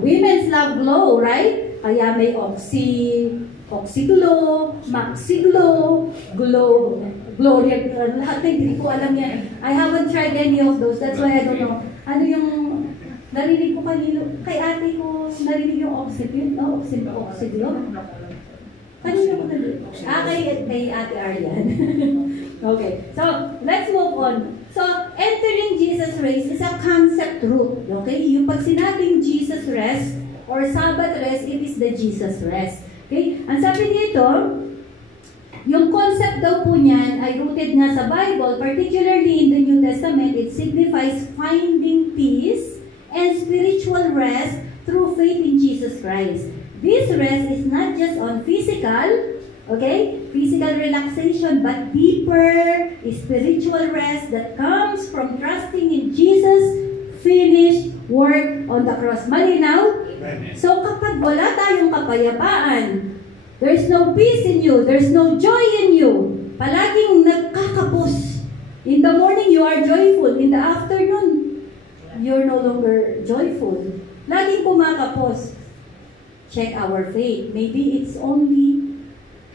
Women's love glow, right? Kaya may oxy-glow, maxi-glow, glow, gloria, lahat na hindi ko alam yan. I haven't tried any of those, that's why I don't know. Ano yung Narinig ko kanino, kay ate ko, narinig yung oxygen, no? Oxygen. Kanino ko narinig? Kay ate Arian. Okay, so let's move on. So, entering Jesus' rest is a concept root. Okay, yung pag sinabing Jesus rest or Sabbath rest, it is the Jesus rest. Okay, ang sabi dito, yung concept daw po niyan ay rooted nga sa Bible, particularly in the New Testament. It signifies finding peace and spiritual rest through faith in Jesus Christ. This rest is not just on physical, okay, physical relaxation, but deeper spiritual rest that comes from trusting in Jesus' finished work on the cross. Malinaw? So kapag wala tayong kapayapaan, there's no peace in you, there's no joy in you, palaging nagkakapos. In the morning, you are joyful. In the afternoon, you're no longer joyful. Laging kumakapos. Check our faith. Maybe it's only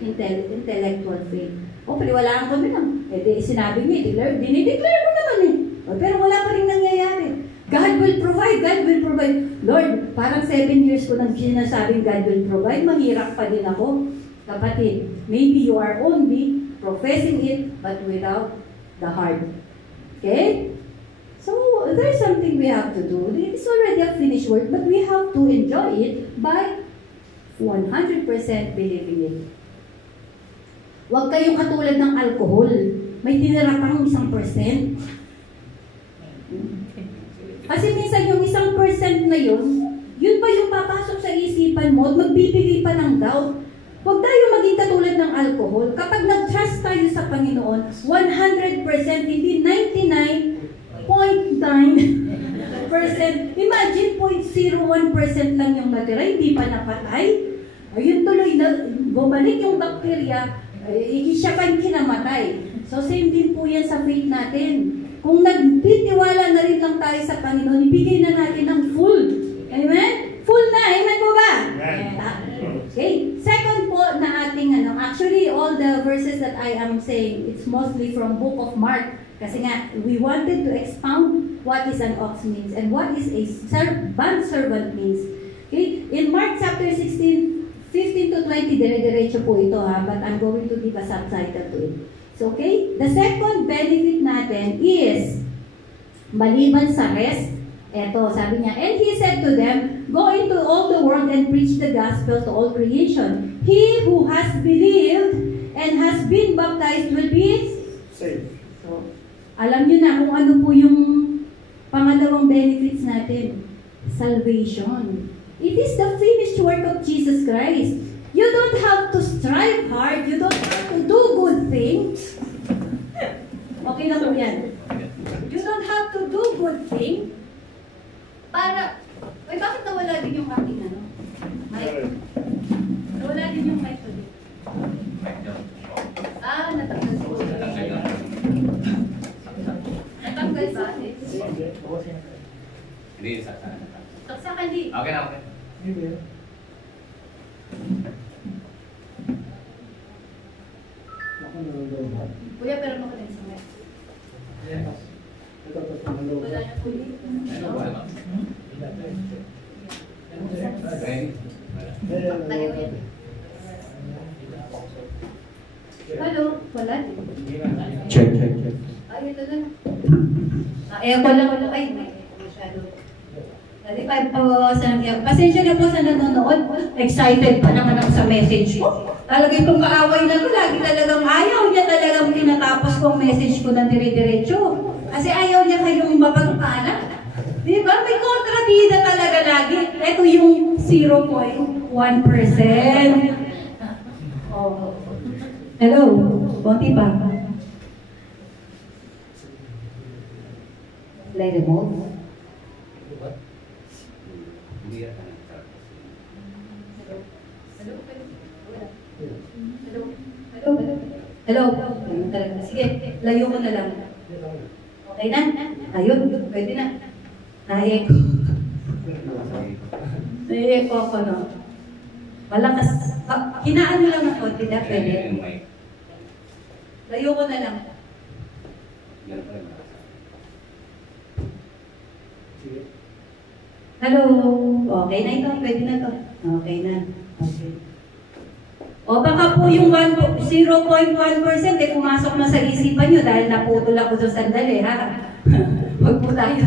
intellectual faith. O, paliwalaan ko lang. Eh, sinabi niya, dinideclare ko naman eh. O, pero wala pa rin nangyayari. God will provide, God will provide. Lord, parang 7 years ko nang sinasabing God will provide, mahirap pa din ako. Kapatid, maybe you are only professing it, but without the heart. Okay? So, there's something we have to do. It's already a finished work, but we have to enjoy it by 100% believing it. Huwag kayong katulad ng alcohol. May tinira pang 1%. Kasi minsan yung 1% na yun pa yung papasok sa isipan mo at magbibigay pa ng doubt. Huwag tayo maging katulad ng alcohol. Kapag nag-trust tayo sa Panginoon, 100%, hindi 99.9%. Imagine, 0.01% lang yung natira, hindi pa napatay. Ayun tuloy, bumalik yung bakterya, siya pa yung kinamatay. So, same din po yan sa faith natin. Kung nagtitiwala na rin lang tayo sa Panginoon, ibigay na natin ng full. Amen? Full na. Amen po ba? Amen. Okay. Second po na ating actually all the verses that I am saying, it's mostly from book of Mark. Kasi nga, we wanted to expound what is an ox means and what is a bondservant means. Okay? In Mark chapter 16, 15 to 20, dire-diretso po ito ha, but I'm going to give a subtitle to it. So, okay? The second benefit natin is, maliban sa rest, eto, sabi niya, and he said to them, go into all the world and preach the gospel to all creation. He who has believed and has been baptized will be saved. So, alam niyo na kung ano po yung pangalawang benefits natin. Salvation. It is the finished work of Jesus Christ. You don't have to strive hard. You don't have to do good things. Okay na po yan. You don't have to do good things para... Ay, bakit nawala din yung aking mic? Nawala din yung mic ko din. Natanggal ko. Natanggal ba? Hindi, saksakan. Saksakan di. Okay na, okay. Kuya, pero makatayin sa mic. Wala na po yun. Hello? Wala? Check. Ay, ito na. Wala. Ay, masyado. Pasensya na po sa nanonood. Excited pa naman ako sa message ko. Talaga itong kaaway na to, lagi talagang ayaw niya talagang tinatapos ko ang message ko ng dire-diretso. Kasi ayaw niya kayong mapagpala. Di ba? May kontrabida talaga lagi. Ito yung 0.1%. Oh. Hello? Konti pa. Play remote. Hello? Sige, layo ko na lang. Okay na? Ayun, pwede na. Na-echo. Na-echo ako, no? Malakas. Hinaan lang ako, hindi na pwede. Layo ko na lang. Hello? Okay na ito? Pwede na ito? Okay na. Okay. O baka po yung 0.1% pumasok na sa isipan nyo dahil naputol ako sa sandali, ha? Huwag po tayo.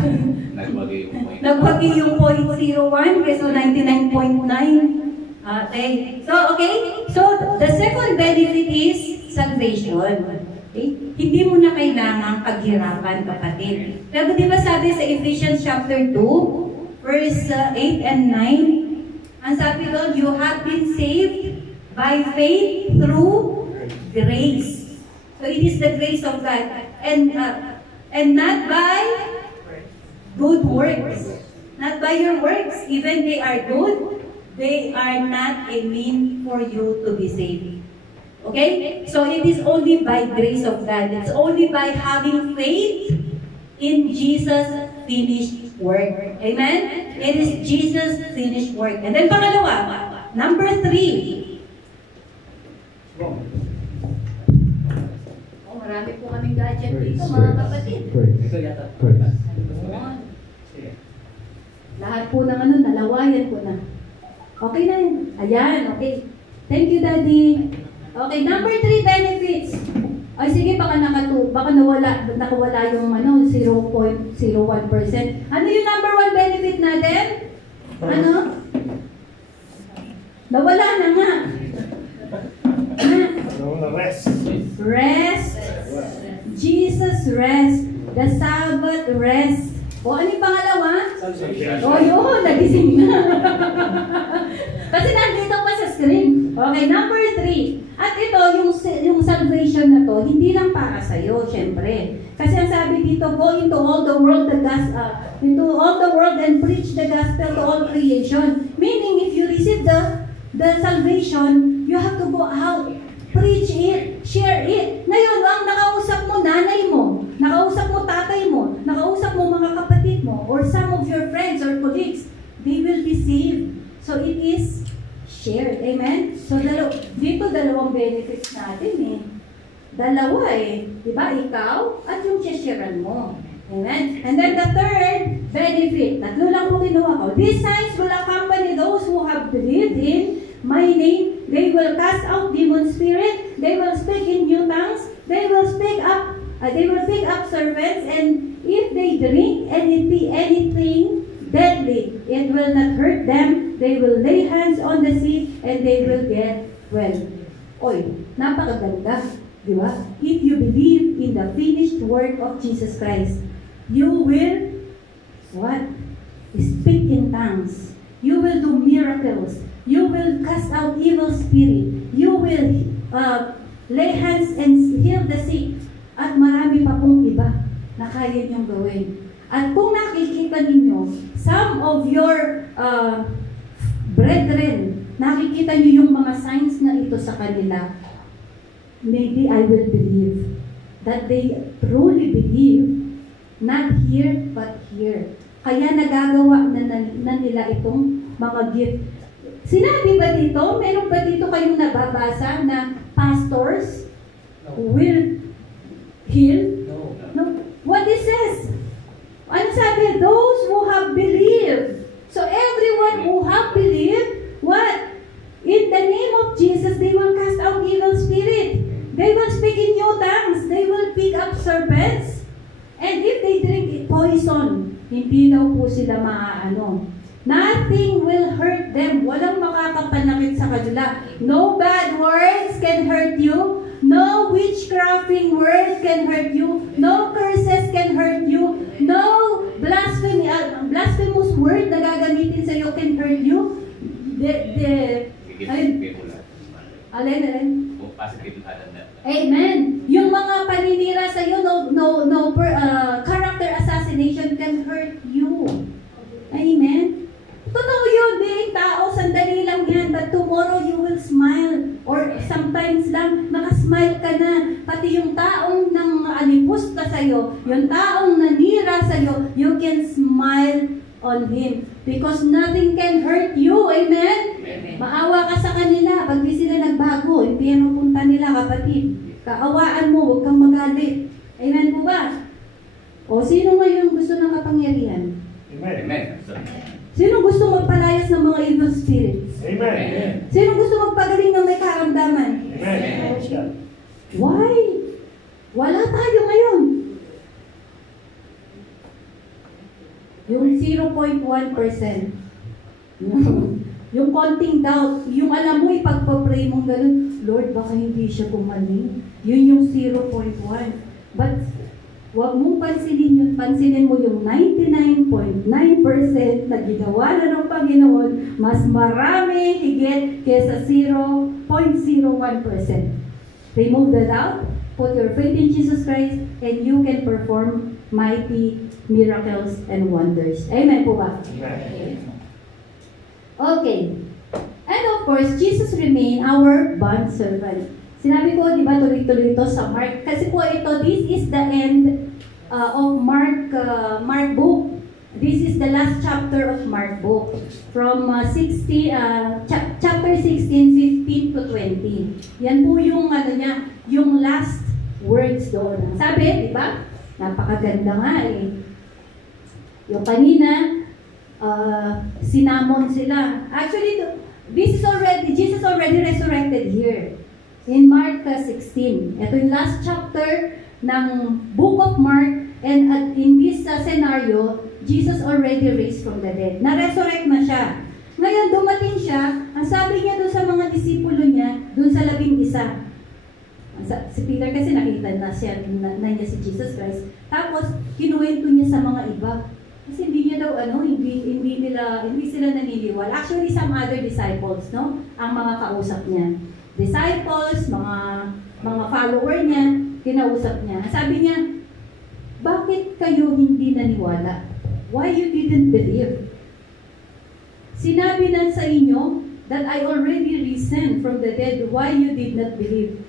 Nagwagi yung 0.01 peso 99.9. Okay. So, the second benefit is salvation. Okay? Hindi mo na kailangang paghirapan, kapatid. Pero di ba sabi sa Ephesians chapter 2, verse 8 and 9, ang sabi doon, you have been saved by faith through grace. So it is the grace of God. And not by good works. Not by your works. Even they are good, they are not a mean for you to be saved. Okay? So it is only by grace of God. It's only by having faith in Jesus' finished work. Amen? It is Jesus' finished work. And then pangalawa, number 3. Oh, marami po kaming gadget dito, mga kapatid. Ito yata. Ayun. Lahat po ng nalawayan po na. Okay na yun. Ayan, okay. Thank you, Daddy. Okay, number 3 benefits. Ay, sige, baka nakawala yung 0.01%. Ano yung number 1 benefit natin? Ano? Nawala na nga. Rest. Rest. Jesus rest. The Sabbath rest. O, ano yung pangalawa? O, yun, nagising na. Kasi nandito pa sa screen. Okay, number 3. At ito, yung salvation na to, hindi lang para sa'yo, syempre. Kasi ang sabi dito, go into all the world, and preach the gospel to all creation. Meaning, if you receive the salvation, you have to go out, preach it, share it. Ngayon, ang nakausap mo, nanay mo, nakausap mo, tatay mo, nakausap mo, mga kapatid mo, or some of your friends or colleagues, they will be saved. So it is shared. Amen? So dito dalawang benefits natin eh. Dalawa eh. Diba? Ikaw at yung sharean mo. Amen? And then the third benefit, tatlo lang po kinuha ko. These signs will accompany those who have believed in my name. They will cast out demon spirit. They will speak in new tongues. They will pick up serpents, and if they drink anything deadly, it will not hurt them. They will lay hands on the sick, and they will get well. Oy, napakaganda, di ba? If you believe in the finished work of Jesus Christ, you will what? Speak in tongues. You will do miracles. You will cast out evil spirit. You will lay hands and heal the sick. At marami pa pong iba na kaya niyong gawin. At kung nakikita ninyo, some of your brethren, nakikita niyo yung mga signs na ito sa kanila, maybe I will believe that they truly believe, not here, but here. Kaya nagagawa na nila itong mga gift. Sinabi ba dito, meron ba dito kayong nababasa na pastors will heal? No. What it says? Ano sabi? Those who have believed. So everyone who have believed, what? In the name of Jesus, they will cast out evil spirit. They will speak in new tongues. They will pick up serpents. And if they drink poison, hindi daw po sila maaano. Nothing will hurt them. Walang makakapanakit sa kanila. No bad words can hurt you. No witchcrafting words can hurt you. No curses can hurt you. No blasphemous word na gagamitin sa iyo can hurt you. Alin? Amen. Yung mga paninira sa iyo, character assassination can hurt you. Amen. Totoo yun, being tao, sandali lang yan, but tomorrow you will smile. Or sometimes lang, nakasmile ka na. Pati yung taong nang alipos ka sa'yo, yung taong nanira sa'yo, you can smile on him. Because nothing can hurt you. Amen? Amen. Maawa ka sa kanila. Pag di sila nagbago, hindi yan punta nila, kapatid. Kaawaan mo, huwag kang magalit. Amen po ba? O, sino ngayon gusto ng kapangyarihan? Amen. Sino spirits. Amen. Sino gusto magpagaling ng may karamdaman? Amen. Praise God. Why? Wala tayo ngayon. Yung 0.1%. Yung konting doubt, yung alam mo, ipagpa-pray mong ganun, Lord, baka hindi siya gumaling. Yun yung 0.1. But, huwag mong pansinin yun. Pansinin mo yung 99.9% na ginawa na ng Panginoon, mas marami higit kesa 0.01%. Remove the doubt, put your faith in Jesus Christ, and you can perform mighty miracles and wonders. Amen po ba? Amen. Okay. And of course, Jesus remain our bondservant. Sinabi ko, di ba, tuloy-tuloy ito sa Mark. Kasi po ito, this is the end of Mark book. This is the last chapter of Mark book. From chapter 16, 15 to 20. Yan po yung, yung last words doon. Sabi, di ba? Napakaganda nga eh. Yung kanina, sinamon sila. Actually, Jesus already resurrected here. In Mark 16. Ito yung last chapter ng book of Mark. And in this scenario, Jesus already raised from the dead. Na-resurrect na siya. Ngayon, dumating siya. Ang sabi niya doon sa mga disipulo niya, doon sa 11. Si Peter kasi nakita na niya si Jesus Christ. Tapos, kinuwento niya sa mga iba. Kasi hindi niya daw, hindi sila naniniwala. Actually, some other disciples, no? Ang mga kausap niya. Disciples, mga follower niya, kinausap niya. Sabi niya, bakit kayo hindi naniwala? Why you didn't believe? Sinabi na sa inyo that I already risen from the dead. Why you did not believe?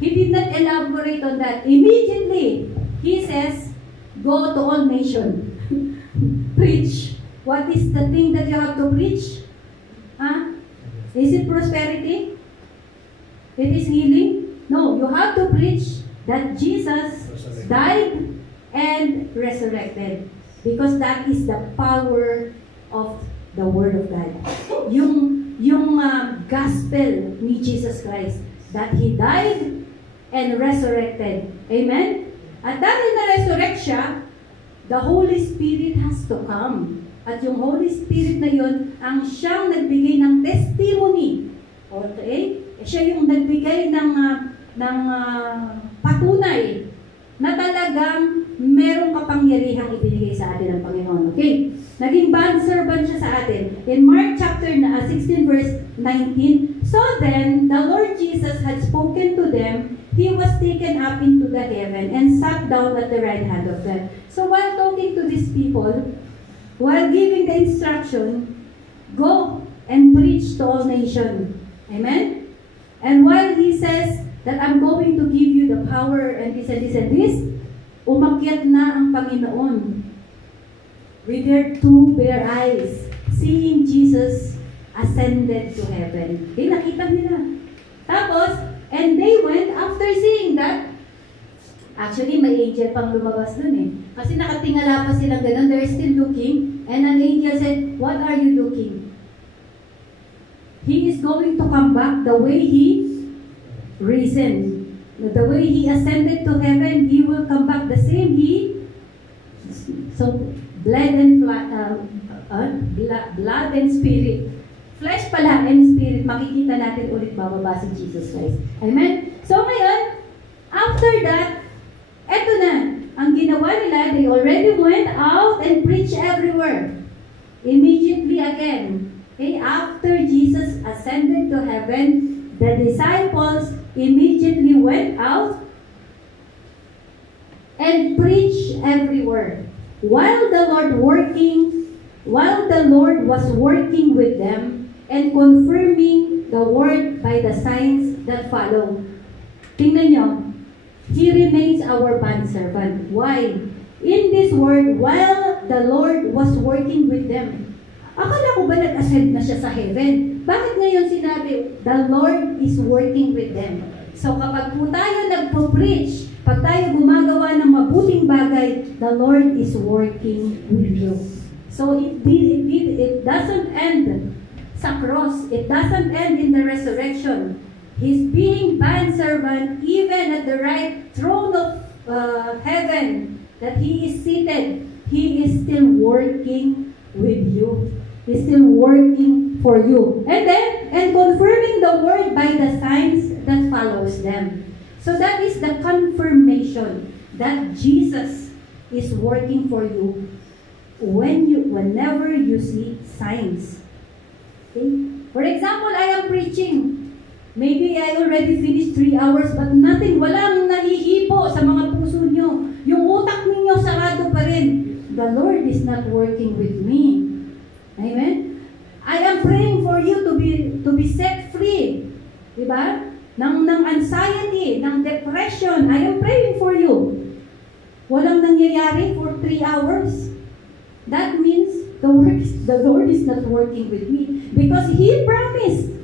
He did not elaborate on that. Immediately, he says, go to all nations. Preach. What is the thing that you have to preach? Is it prosperity? It is healing? No, you have to preach that Jesus died and resurrected. Because that is the power of the Word of God. Yung gospel ni Jesus Christ, that He died and resurrected. Amen? At dahil na-resurrect siya, the Holy Spirit has to come. At yung Holy Spirit na yun, ang siyang nagbigay ng testimony. Okay? Siya yung nagbigay ng patunay na talagang merong kapangyarihang ibinigay sa atin ng Panginoon. Okay? Naging bondservant siya sa atin. In Mark chapter 16 verse 19, so then, the Lord Jesus had spoken to them. He was taken up into the heaven and sat down at the right hand of God. So while talking to these people, while giving the instruction, go and preach to all nations. Amen? And while He says that I'm going to give you the power and this and this and this, umakyat na ang Panginoon with their two bare eyes, seeing Jesus ascended to heaven. Nakita nila. Tapos, and they went after seeing that. Actually, may angel pang lumabas dun eh. Kasi nakatingala pa silang ganun. They're still looking. And an angel said, what are you looking? He is going to come back the way He risen. The way He ascended to heaven, He will come back the same. So, blood and spirit. Flesh pala and spirit, makikita natin ulit bababa si Jesus Christ. Amen? So ngayon, after that, eto na, ang ginawa nila, they already went out and preached everywhere. Immediately again, okay, after Jesus ascended to heaven, the disciples immediately went out and preached everywhere. While the Lord was working with them, and confirming the word by the signs that follow. Tingnan nyo, He remains our bondservant. Why? In this word, while the Lord was working with them. Akala ko ba nag-ascend na siya sa heaven? Bakit ngayon sinabi, the Lord is working with them? So kapag po tayo nagpo-preach, pag tayo gumagawa ng mabuting bagay, the Lord is working with you. So it doesn't end sa cross. It doesn't end in the resurrection. He's being bondservant even at the right throne of heaven that He is seated. He is still working with you. He's still working for you. And confirming the word by the signs that follows them. So that is the confirmation that Jesus is working for you whenever you see signs. Okay? For example, I am preaching. Maybe I already finished 3 hours but walang nahihipo sa mga puso nyo. Yung utak ninyo sarado pa rin. The Lord is not working with me. Amen? I am praying for you to be set free. Diba? Ng anxiety, ng depression. I am praying for you. Walang nangyayari for 3 hours. That means the Lord is not working with me. Because He promised.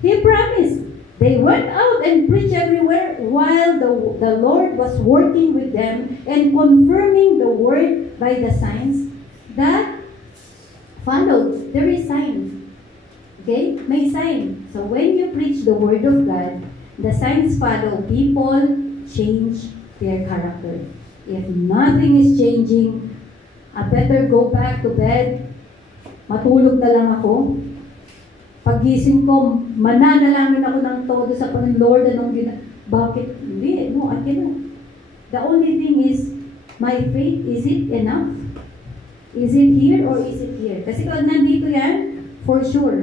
He promised. They went out and preached everywhere while the Lord was working with them and confirming the word by the signs that followed. There is sign. Okay? May sign. So when you preach the word of God, the signs follow. People change their character. If nothing is changing, I better go back to bed. Matulog na lang ako. Paggising ko, mananalangin ako ng todo sa Panginoon, Lord, bakit? Hindi, no, I cannot. The only thing is, my faith, is it enough? Is it here or is it here? Kasi kung nandito yan, for sure,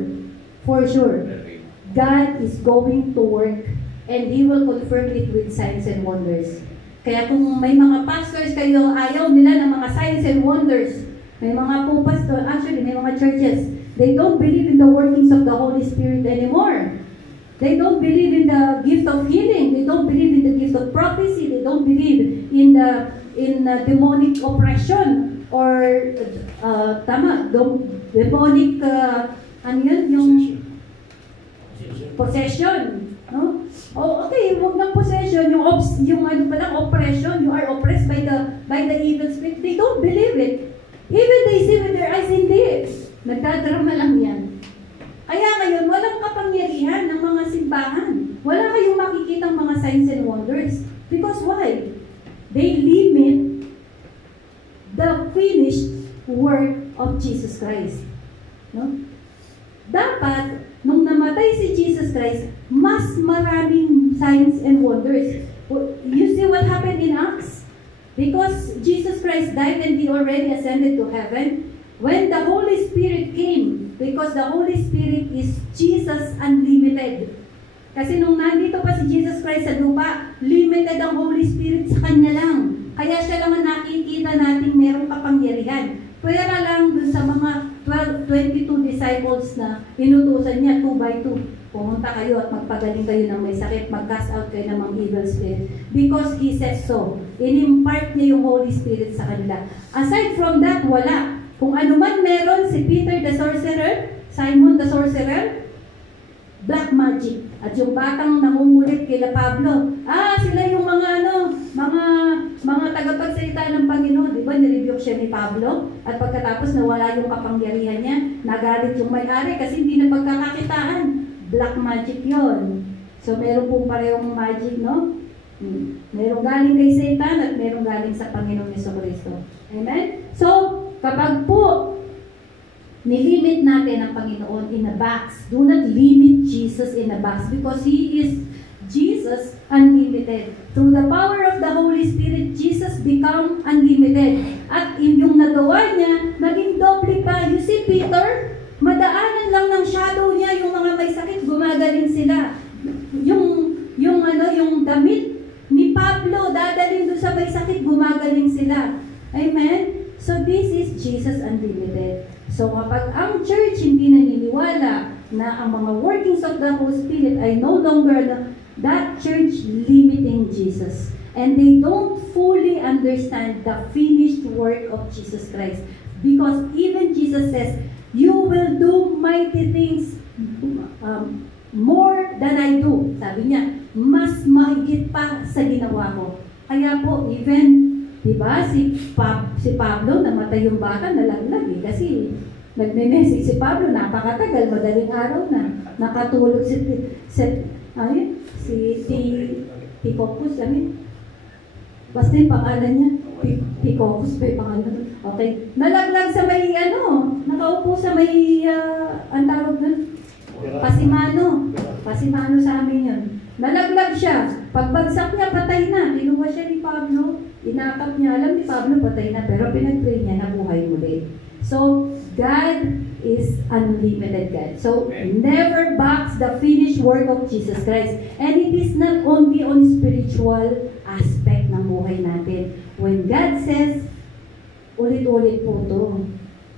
God is going to work and He will confirm it with signs and wonders. Kaya kung may mga pastors kayo, ayaw nila ng mga signs and wonders, may mga pastor, actually, may mga churches, they don't believe in the workings of the Holy Spirit anymore. They don't believe in the gift of healing. They don't believe in the gift of prophecy. They don't believe in demonic oppression or demonic yung possession. No? Oh, okay, huwag ng possession, yung oppression. You are oppressed by the evil spirit. They don't believe it. Even they see with their eyes, hindi. Nagdadrama lang yan. Kaya ngayon, walang kapangyarihan ng mga simbahan. Wala kayong makikitang mga signs and wonders. Because why? They limit the finished work of Jesus Christ. No? Dapat, nung namatay si Jesus Christ, mas maraming signs and wonders. You see what happened in Acts? Because Jesus Christ died and He already ascended to heaven, when the Holy Spirit came, because the Holy Spirit is Jesus Unlimited. Kasi nung nandito pa si Jesus Christ sa lupa, limited ang Holy Spirit sa Kanya lang. Kaya siya lang ang nakikita nating merong kapangyarihan. Pwera lang dun sa mga 22 disciples na inutusan niya 2 by 2. Pumunta kayo at magpagaling kayo ng may sakit, mag-cast out kayo ng mga evil spirit. Because He says so. In-impart niya yung Holy Spirit sa kanila. Aside from that, wala. Kung ano man meron si Peter the sorcerer, Simon the sorcerer, black magic. At yung batang nangungulit kila Pablo, sila yung mga tagapagsalita ng Panginoon. Di ba, nirebuke siya ni Pablo? At pagkatapos nawala yung kapangyarihan niya, nagalit yung may-ari kasi hindi na pagkakakitaan. Black magic yon. So, meron pong parehong magic, no? Merong galing kay Satan at merong galing sa Panginoong Jesucristo. Amen? So, kapag po nilimit natin ang Panginoon in a box, do not limit Jesus in a box because He is Jesus unlimited. Through the power of the Holy Spirit, Jesus become unlimited. At yung nagawa niya, naging doble pa. You see, Peter, madaanan lang ng shadow niya, yung mga may sakit, gumagaling sila. Yung damit ni Pablo, dadalhin doon sa may sakit, gumagaling sila. Amen? So this is Jesus Unlimited. So kapag ang church hindi naniniwala na ang mga workings of the Holy Spirit ay no longer that church limiting Jesus. And they don't fully understand the finished work of Jesus Christ. Because even Jesus says, you will do mighty things more than I do. Sabi niya, mas mahigit pa sa ginawa ko. Kaya po, even, diba, si Pablo, namatay yung bata, nalaglag eh. Kasi nagme-message si Pablo, napakatagal, madaling araw na. Nakatulog si Ticocus, basta yung pangalan niya, Ticocus pa yung pangalan. Okay. Nalaglag sa may, nakaupo sa may, ang tawag nun? Pasimano sa amin yun. Nalaglag siya. Pagbagsak niya, patay na. Kinuha siya ni Pablo. Inakap niya. Alam ni Pablo, patay na. Pero pinag-pray niya, nabuhay muli. So, God is unlimited God. So, never backs the finished work of Jesus Christ. And it is not only on spiritual aspect ng buhay natin. When God says, ulit-ulit po to,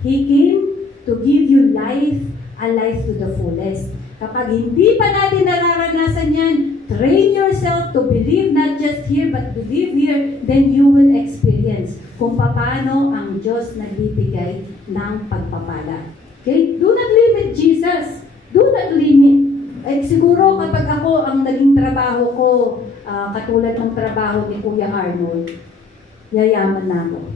He came to give you life, a life to the fullest. Kapag hindi pa natin nararanasan yan, train yourself to believe not just here, but believe here, then you will experience kung paano ang Diyos nagbibigay ng pagpapala. Okay? Do not limit Jesus. Do not limit. Siguro kapag ako ang naging trabaho ko, katulad ng trabaho ni Kuya Arnold, yayaman na ako.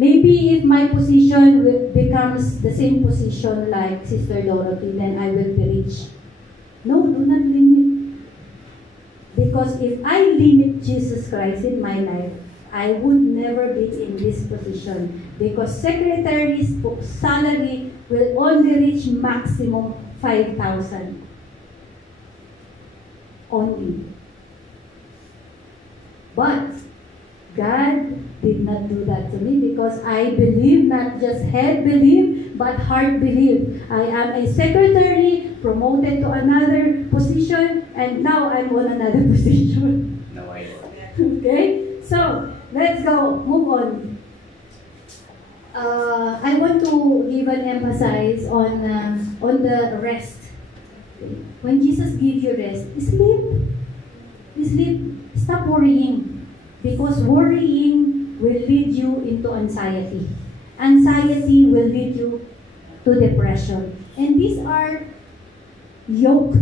Maybe if my position becomes the same position like Sister Dorothy, then I will be rich. No, do not limit. Because if I limit Jesus Christ in my life, I would never be in this position. Because secretary's salary will only reach maximum 5,000. Only. But God did not do that to me because I believe, not just head believe, but heart believe. I am a secretary, promoted to another position, and now I'm on another position. No idea. Okay? So, let's go. Move on. I want to give an emphasis on the rest. When Jesus gives you rest, sleep. Sleep. Stop worrying. Because worrying will lead you into anxiety. Anxiety will lead you to depression. And these are yoke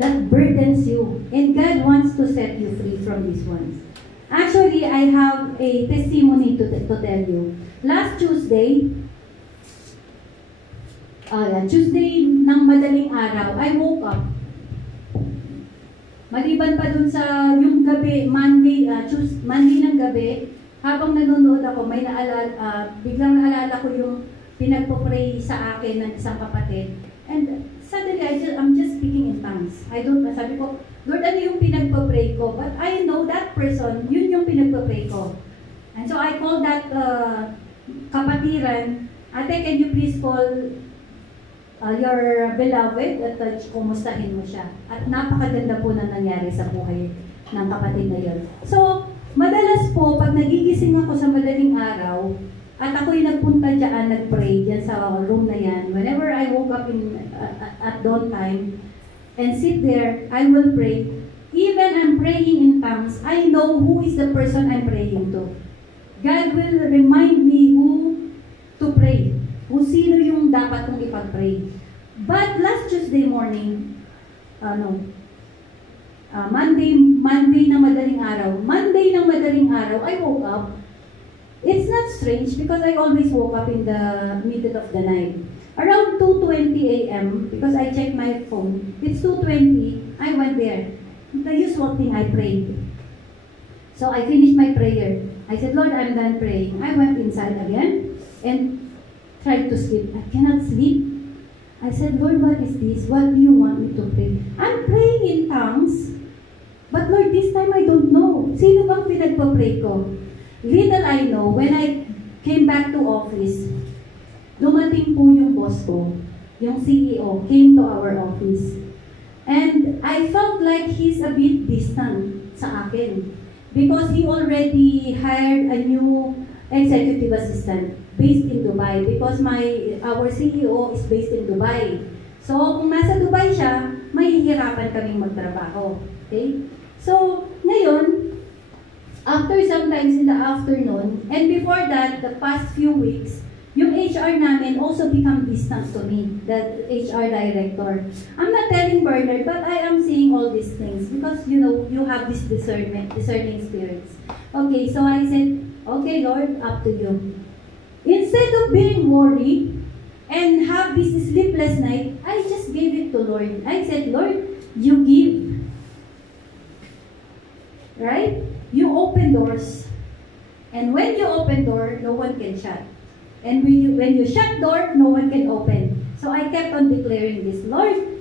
that burdens you. And God wants to set you free from these ones. Actually, I have a testimony to tell you. Last Tuesday, Tuesday ng madaling araw, I woke up. Maliban pa dun sa yung gabi, Monday ng gabi, habang nanonood ako, may biglang naalala ko yung pinagpo-pray sa akin ng isang kapatid. And suddenly, I'm just speaking in tongues. Sabi ko, Lord, ano yung pinagpo-pray ko? But I know that person, yun yung pinagpo-pray ko. And so I called that kapatiran, Ate, can you please call your beloved at kumustahin mo siya. At napakaganda po na nangyari sa buhay ng kapatid na yun. So, madalas po, pag nagigising ako sa madaling araw, at ako'y nagpunta dyan, nag-pray dyan sa room na yan, whenever I woke up at dawn time, and sit there, I will pray. Even I'm praying in tongues, I know who is the person I'm praying to. God will remind me who to pray. Kung sino yung dapat kong ipag-pray. But last Tuesday morning, Monday ng madaling araw, I woke up. It's not strange because I always woke up in the middle of the night. Around 2:20 a.m., because I checked my phone, it's 2:20, I went there. The usual thing, I prayed. So I finished my prayer. I said, Lord, I'm done praying. I went inside again and tried to sleep. I cannot sleep. I said, Lord, what is this? What do you want me to pray? I'm praying in tongues. But Lord, this time I don't know. Sino bang pinagpa-pray ko? Little I know, when I came back to office, dumating po yung boss ko, yung CEO, came to our office. And I felt like he's a bit distant sa akin. Because he already hired a new executive assistant based in Dubai because our CEO is based in Dubai. So, kung nasa Dubai siya, mahihirapan kaming magtrabaho. Okay? So, ngayon, after sometimes in the afternoon, and before that, the past few weeks, yung HR namin also become distant to me, the HR director. I'm not telling Bernard, but I am seeing all these things because, you have this discerning spirits. Okay, so I said, okay, Lord, up to you. Instead of being worried, and have this sleepless night, I just gave it to Lord. I said, Lord, you give. Right? You open doors. And when you open door, no one can shut. And when you shut door, no one can open. So I kept on declaring this, Lord,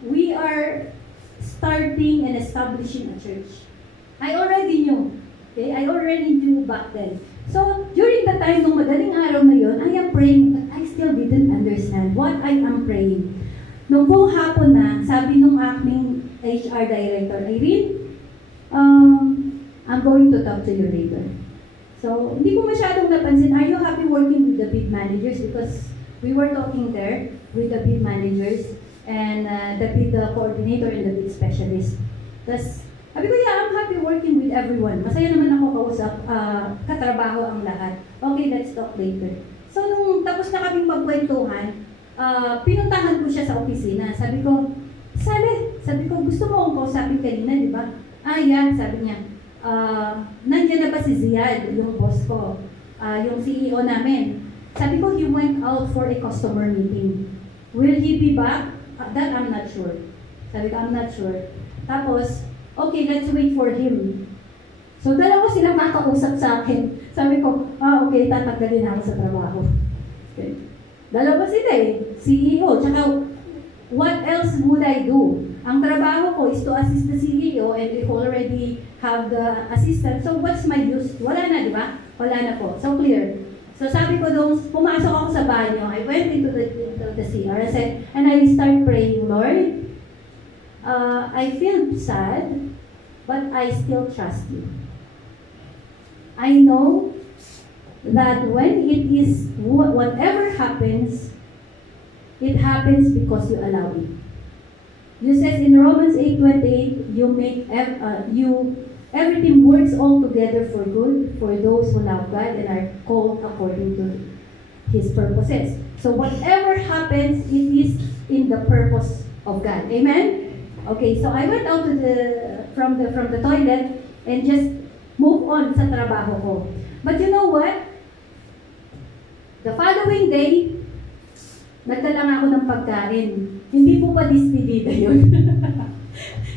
we are starting and establishing a church. I already knew. Okay? I already knew back then. So, during the time, nung madaling araw na yun, I am praying, but I still didn't understand what I am praying. Nung buong hapon na, sabi nung aking HR director, Irene, I'm going to talk to you later. So, hindi ko masyadong napansin, are you happy working with the bid managers? Because we were talking there with the bid managers and the bid coordinator and the bid specialist. Tapos, sabi ko, yeah, I'm happy working with everyone. Masaya naman ako kausap, katrabaho ang lahat. Okay, let's talk later. So, nung tapos na kaming magkwentuhan, pinuntahan ko siya sa opisina. Sabi ko, Sally, sabi ko, gusto mo akong kausapin kanina, di ba? Yeah, sabi niya. Nandiyan na ba si Ziad, yung boss ko, yung CEO namin? Sabi ko, he went out for a customer meeting. Will he be back? That I'm not sure. Sabi ko, I'm not sure. Tapos, okay, let's wait for him. So, dalawa silang kakausap sa akin. Sabi ko, okay, tatanggalin ako sa trabaho. Okay. Dalawa sila CEO. Tsaka, what else would I do? Ang trabaho ko is to assist the CEO and we already have the assistant. So, what's my use? Wala na, di ba? Wala na po. So, clear. So, sabi ko doon, pumasok ako sa banyo. I went into the CR. I said, and I start praying, Lord, I feel sad, but I still trust you. I know that when it is, whatever happens, it happens because you allow it. You says in Romans 8:28, you make everything works all together for good for those who love God and are called according to His purposes. So whatever happens, it is in the purpose of God. Amen. Okay, so I went out from the toilet and just move on sa trabaho ko. But you know what? The following day, nagdala nga ako ng pagkain. Hindi po pa dispedida yun.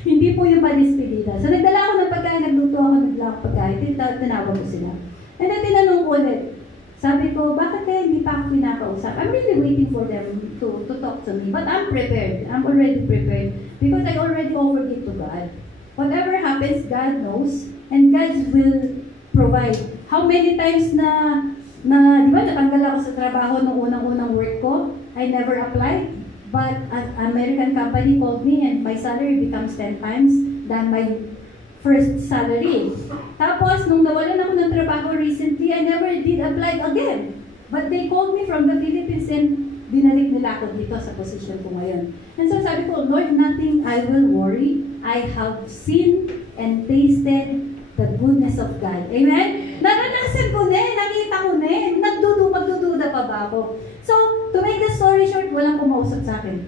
Hindi po yung pa dispedida. So nagdala ako ng pagkain, nagluto ako, nagdala ako pagkain, tinawag ko sila. And then tinanong ko ulit, sabi ko, bakit kaya hindi pa ako pinakausap? I'm really waiting for them to talk to me. But I'm prepared. I'm already prepared. Because I already offered it to God. Whatever happens, God knows. And God will provide. How many times na di ba, natanggal ako sa trabaho nung unang-unang work ko? I never applied. But an American company called me and my salary becomes 10 times than my first salary. Tapos, nung nawalan ako ng trabaho recently, I never did apply again. But they called me from the Philippines and binalik nila ako dito sa position ko ngayon. And so sabi ko, Lord, nothing I will worry. I have seen and tasted the goodness of God. Amen? Naranasan ko na, nakita ko na, magdududa pa ba ako? So, to make the story short, walang kumausap sa akin.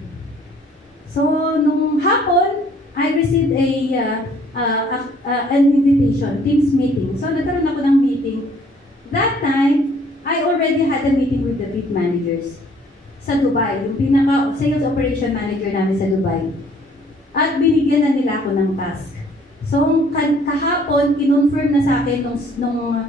So, nung hapon, I received an invitation, Teams meeting. So, nagkaroon ako ng meeting. That time, I already had a meeting with the bid managers sa Dubai, yung pinaka-sales operation manager namin sa Dubai. At binigyan na nila ako ng task. So, kahapon, kinonfirm na sa akin nung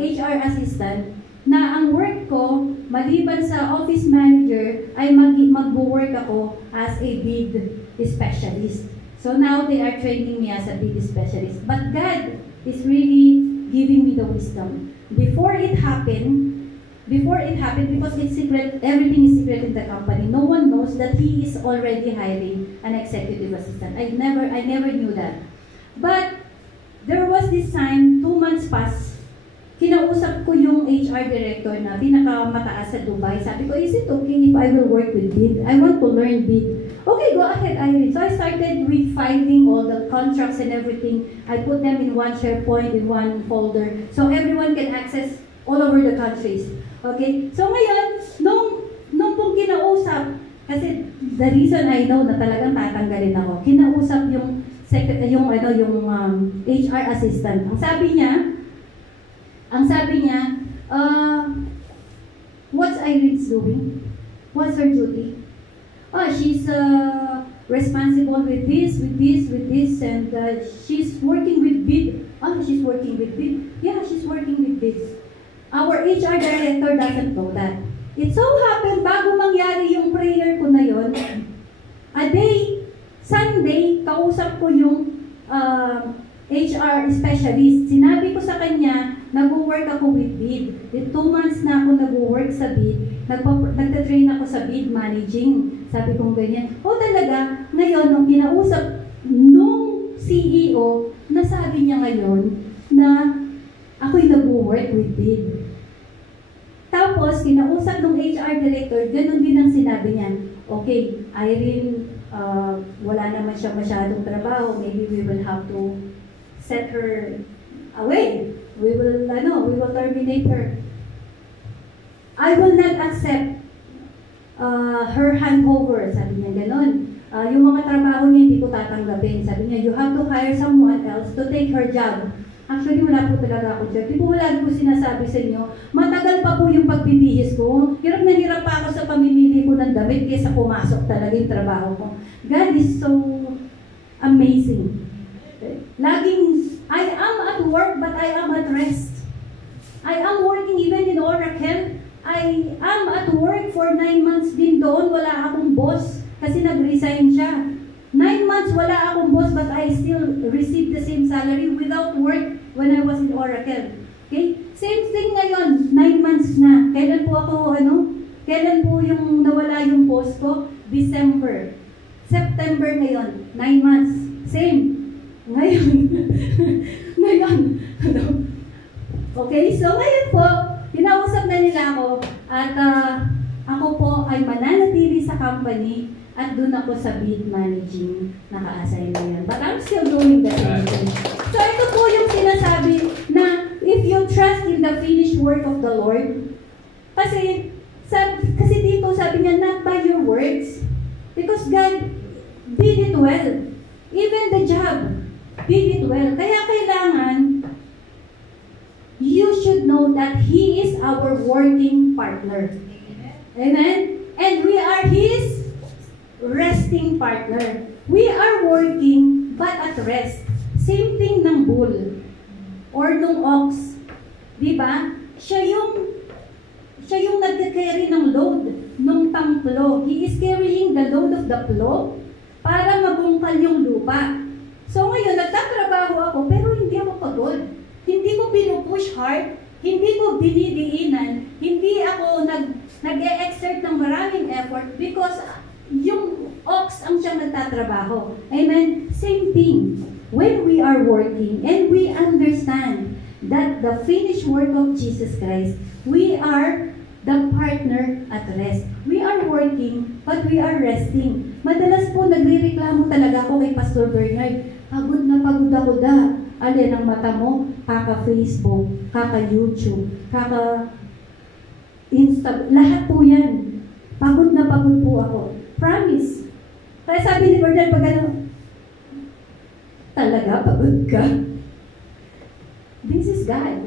HR assistant na ang work ko, maliban sa office manager, ay mag-work ako as a bid specialist. So now they are training me as a bid specialist. But God is really giving me the wisdom. Before it happened, because it's secret, everything is secret in the company. No one knows that he is already hiring an executive assistant. I never knew that. But there was this time, 2 months passed. Kinausap ko yung HR director na pinakamataas sa Dubai. Sabi ko, is it okay if I will work with bid? I want to learn bid. Okay, go ahead, Irene. So I started with filing all the contracts and everything. I put them in one SharePoint, in one folder, so everyone can access all over the countries. Okay? So ngayon, nung pong kinausap, kasi the reason I know na talagang tatanggalin ako, kinausap yung HR assistant. Ang sabi niya, What's Irene's doing? What's her duty? Oh, she's responsible with this, and she's working with bid. Oh, she's working with bid. Yeah, she's working with bids. Our HR director doesn't know that. It so happened, bago mangyari yung prayer ko na yon, Sunday, kausap ko yung HR specialist. Sinabi ko sa kanya, nag-work ako with bid. 2 months na ako nag-work sa bid. Nagtatrain ako sa bid managing. Sabi kong ganyan. O talaga, ngayon, nung kinausap nung CEO, nasabi niya ngayon na ako'y nag-work with bid. Tapos, kinausap ng HR director, ganun din ang sinabi niya. Okay, Irene, wala naman siya masyadong trabaho. Maybe we will have to set her away. We will terminate her. I will not accept her handover. Sabi niya ganun. Yung mga trabaho niya, hindi ko tatanggapin. Sabi niya, you have to hire someone else to take her job. Actually, wala po talaga ako dyan. Di po wala ko sinasabi sa inyo, matagal pa po yung pagbibihis ko. Hirap na hirap pa ako sa pamimili ko ng damit kaysa pumasok talaga yung trabaho ko. God is so amazing. Laging, I am at work but I am at rest. I am working even in Oracle. I am at work for 9 months din doon. Wala akong boss kasi nag-resign siya. 9 months wala akong boss but I still receive the same salary without work when I was in Oracle. Okay? Same thing ngayon, 9 months na. Kailan po ako, kailan po yung nawala yung post ko? December. September ngayon, 9 months. Same. Ngayon. Ngayon. Okay? So ngayon po, kinausap na nila ako at ako po ay mananatili sa company at doon ako sa bid managing naka-assign na yan. But I'm still doing the same thing. So ito po yung sinasabi na if you trust in the finished work of the Lord, kasi dito sabi niya, not by your words, because God did it well. Even the job, did it well. Kaya kailangan, you should know that He is our working partner. Amen? And we are His resting partner. We are working but at rest. Same thing ng bull or nung ox. Diba? Siya yung nag-carry ng load nung pang-plow. He is carrying the load of the plow para mabungkal yung lupa. So ngayon, nagtatrabaho ako pero hindi ako pagod. Hindi ko pinupush hard. Hindi ko dinidiinan. Hindi ako nag-e-exert ng maraming effort because yung ox ang siyang nagtatrabaho. Amen? Same thing. When we are working and we understand that the finished work of Jesus Christ, we are the partner at rest. We are working, but we are resting. Madalas po nagre-reklamo talaga ako kay Pastor Bernard. Pagod na pagod ako da. Alin ang mata mo? Kaka-Facebook, kaka-YouTube, kaka-Insta. Lahat po yan. Pagod na pagod po ako. Promise. Kaya sabi ni Bernard, pag talaga, pagod ka? This is God.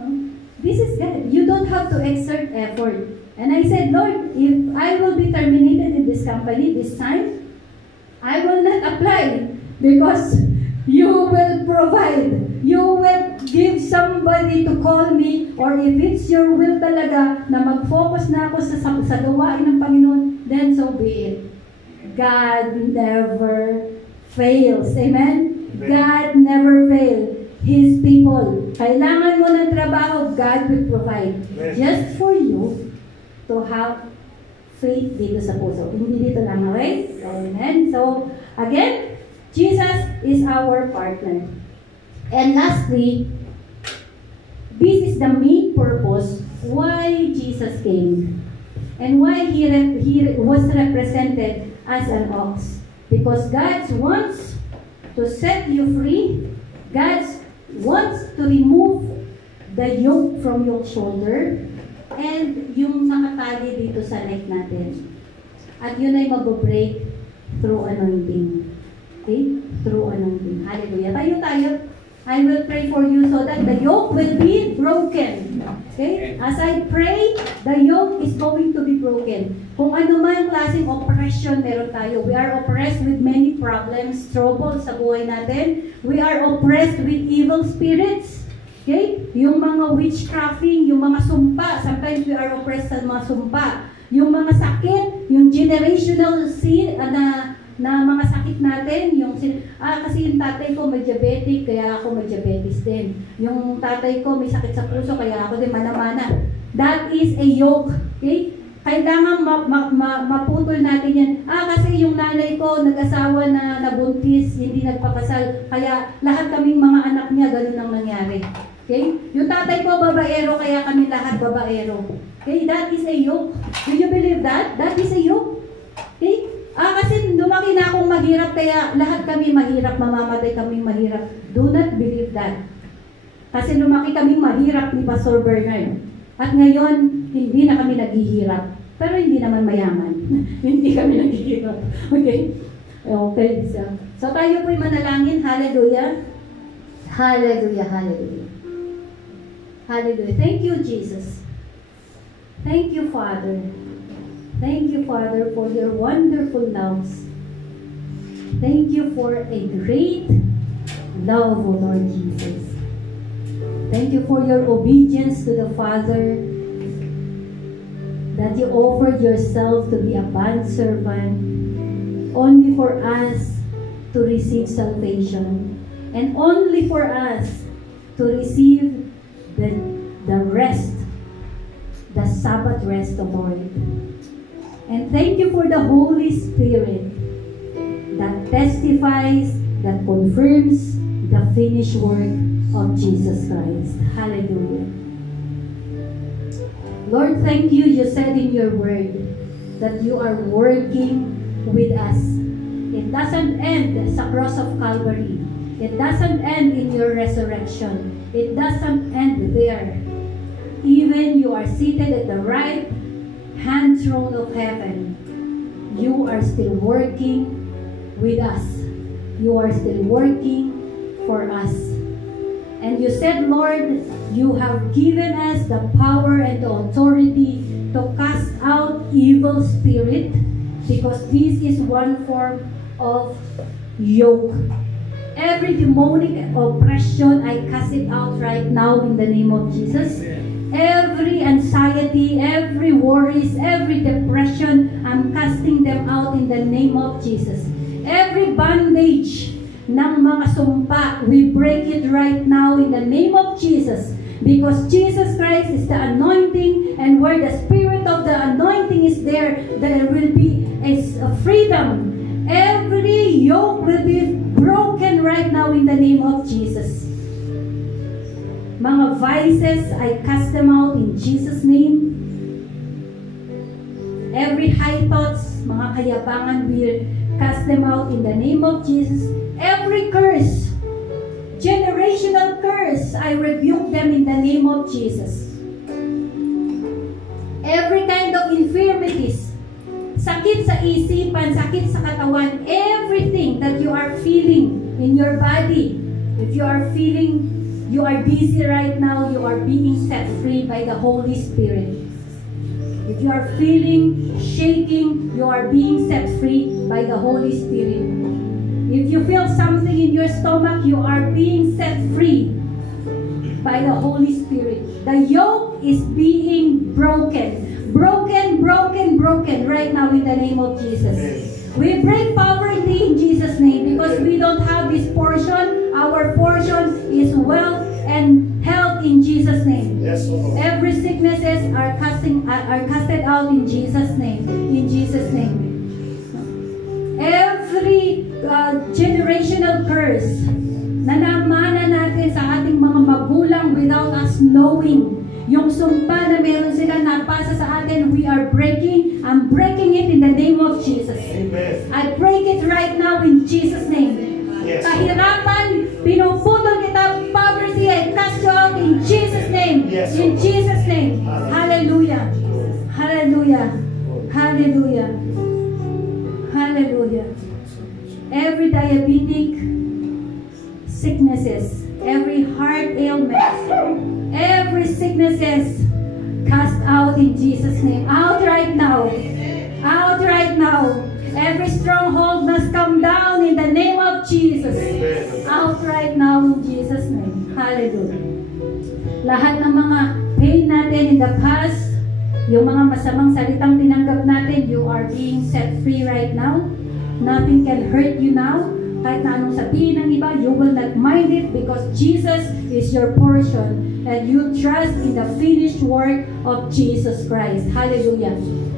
No? This is God. You don't have to exert effort. And I said, Lord, if I will be terminated in this company this time, I will not apply because you will provide. You will give somebody to call me, or if it's your will talaga na mag-focus na ako sa gawain ng Panginoon, then so be it. God never fails. Amen? God never fails His people. Kailangan mo ng trabaho, God will provide. Just for you to have faith dito sa puso. Hindi dito lang, okay? Amen? So, again, Jesus is our partner. And lastly, this is the main purpose why Jesus came and why He was represented as an ox. Because God wants to set you free. God wants to remove the yoke from your shoulder and yung nakatali dito sa neck natin. At yun ay mag-break through anointing. Okay? Through anointing. Hallelujah. Tayo. I will pray for you so that the yoke will be broken. Okay? As I pray, the yoke is going to be broken. Kung ano man klaseng oppression meron tayo, we are oppressed with many problems, trouble sa buhay natin. We are oppressed with evil spirits. Okay? Yung mga witchcrafting, yung mga sumpa, sometimes we are oppressed sa mga sumpa. Yung mga sakit, yung generational sin, na mga sakit natin, kasi yung tatay ko may diabetic, kaya ako may diabetes din. Yung tatay ko may sakit sa puso, kaya ako din mana-mana. That is a yoke. Okay? Kailangan maputol natin yan. Kasi yung nanay ko nag-asawa na nabuntis, hindi nagpakasal, kaya lahat kaming mga anak niya, ganun ang nangyari. Okay? Yung tatay ko babaero, kaya kami lahat babaero. Okay? That is a yoke. Do you believe that? That is a yoke. Okay? Kasi lumaki na akong mahirap, kaya lahat kami mahirap, mamamatay kami mahirap. Do not believe that. Kasi lumaki kami mahirap ni Pastor Bernard. At ngayon, hindi na kami naghihirap. Pero hindi naman mayaman. Hindi kami naghihirap. Okay? Okay. So tayo po'y manalangin. Hallelujah. Hallelujah. Hallelujah. Hallelujah. Thank you, Jesus. Thank you, Father. Thank you, Father, for your wonderful loves. Thank you for a great love, O Lord Jesus. Thank you for your obedience to the Father, that you offered yourself to be a bondservant only for us to receive salvation, and only for us to receive the rest, the Sabbath rest, O Lord. And thank you for the Holy Spirit that testifies, that confirms the finished work of Jesus Christ. Hallelujah. Lord, thank you. You said in your word that you are working with us. It doesn't end sa cross of Calvary. It doesn't end in your resurrection. It doesn't end there. Even you are seated at the right hand throne of heaven, you are still working with us. You are still working for us. And you said, Lord, you have given us the power and the authority to cast out evil spirit, because this is one form of yoke. Every demonic oppression, I cast it out right now in the name of Jesus. Every anxiety, every worries, every depression, I'm casting them out in the name of Jesus. Every bondage ng mga sumpa, we break it right now in the name of Jesus. Because Jesus Christ is the anointing, and where the spirit of the anointing is there will be a freedom. Every yoke will be broken right now in the name of Jesus. Mga vices, I cast them out in Jesus' name. Every high thoughts, mga kayabangan, we cast them out in the name of Jesus. Every curse, generational curse, I rebuke them in the name of Jesus. Every kind of infirmities, sakit sa isipan, sakit sa katawan, everything that you are feeling in your body, if you are feeling you are busy right now, you are being set free by the Holy Spirit. If you are feeling shaking, you are being set free by the Holy Spirit. If you feel something in your stomach, you are being set free by the Holy Spirit. The yoke is being broken. Broken right now in the name of Jesus. We break poverty in Jesus' name, because we don't have this portion. Our portion is wealth and health in Jesus' name. Yes, Lord. Every sicknesses are casted out in Jesus' name. In Jesus' name. Every generational curse na namana natin sa ating mga magulang without us knowing, yung sumpa na meron sila napasa sa atin, we are breaking. I'm breaking it in the name of Jesus. Amen. I break it right now in Jesus' name. Yes. Kahirapan, pinuputol kita. Poverty, I cast you out in Jesus' name. Yes. In Jesus' name. Hallelujah. Hallelujah. Hallelujah. Hallelujah. Every diabetic, sicknesses, every heart ailment, every sicknesses, cast out in Jesus' name. Out right now. Out right now. Every stronghold must come down in the name of Jesus. Out right now in Jesus' name. Hallelujah. Lahat ng mga pain natin in the past, yung mga masamang salitang tinanggap natin, you are being set free right now. Nothing can hurt you now. Kahit na anong sabihin ng iba, you will not mind it because Jesus is your portion and you trust in the finished work of Jesus Christ. Hallelujah.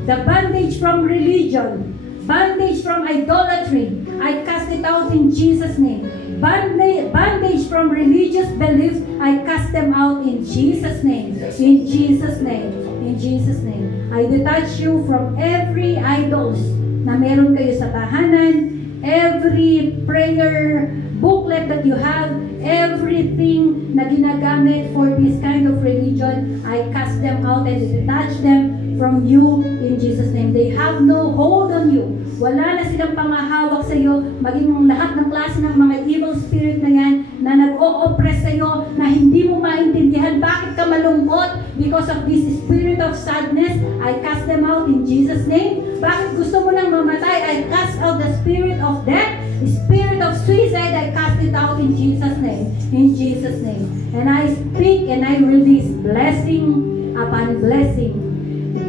The bondage from religion, bondage from idolatry, I cast it out in Jesus' name. Bondage from religious beliefs, I cast them out in Jesus' name. In Jesus' name. In Jesus' name. I detach you from every idols na meron kayo sa tahanan, every prayer booklet that you have, everything na ginagamit for this kind of religion, I cast them out and detach them from you in Jesus' name. They have no hold on you. Wala na silang pangahawak sa iyo, maging ang lahat ng klase ng mga evil spirit na yan na nag-o-oppress sa iyo, na hindi mo maintindihan bakit ka malungkot because of this spirit of sadness. I cast them out in Jesus' name. Bakit gusto mo nang mamatay? I cast out the spirit of death, the spirit of suicide. I cast it out in Jesus' name. In Jesus' name. And I speak and I release blessing upon blessing,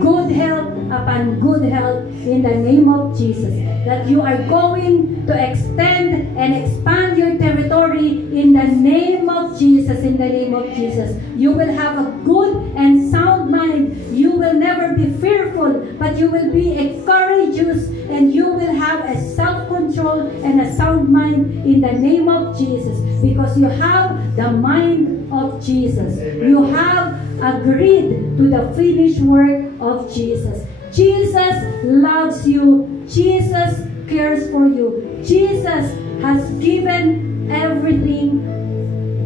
good health upon good health in the name of Jesus. That you are going to extend and expand your territory in the name of Jesus. In the name of Jesus. You will have a good and sound mind. You will never be fearful, but you will be courageous and you will have a self-control and a sound mind in the name of Jesus. Because you have the mind of Jesus. Amen. You have agreed to the finished work of Jesus. Jesus loves you. Jesus cares for you. Jesus has given everything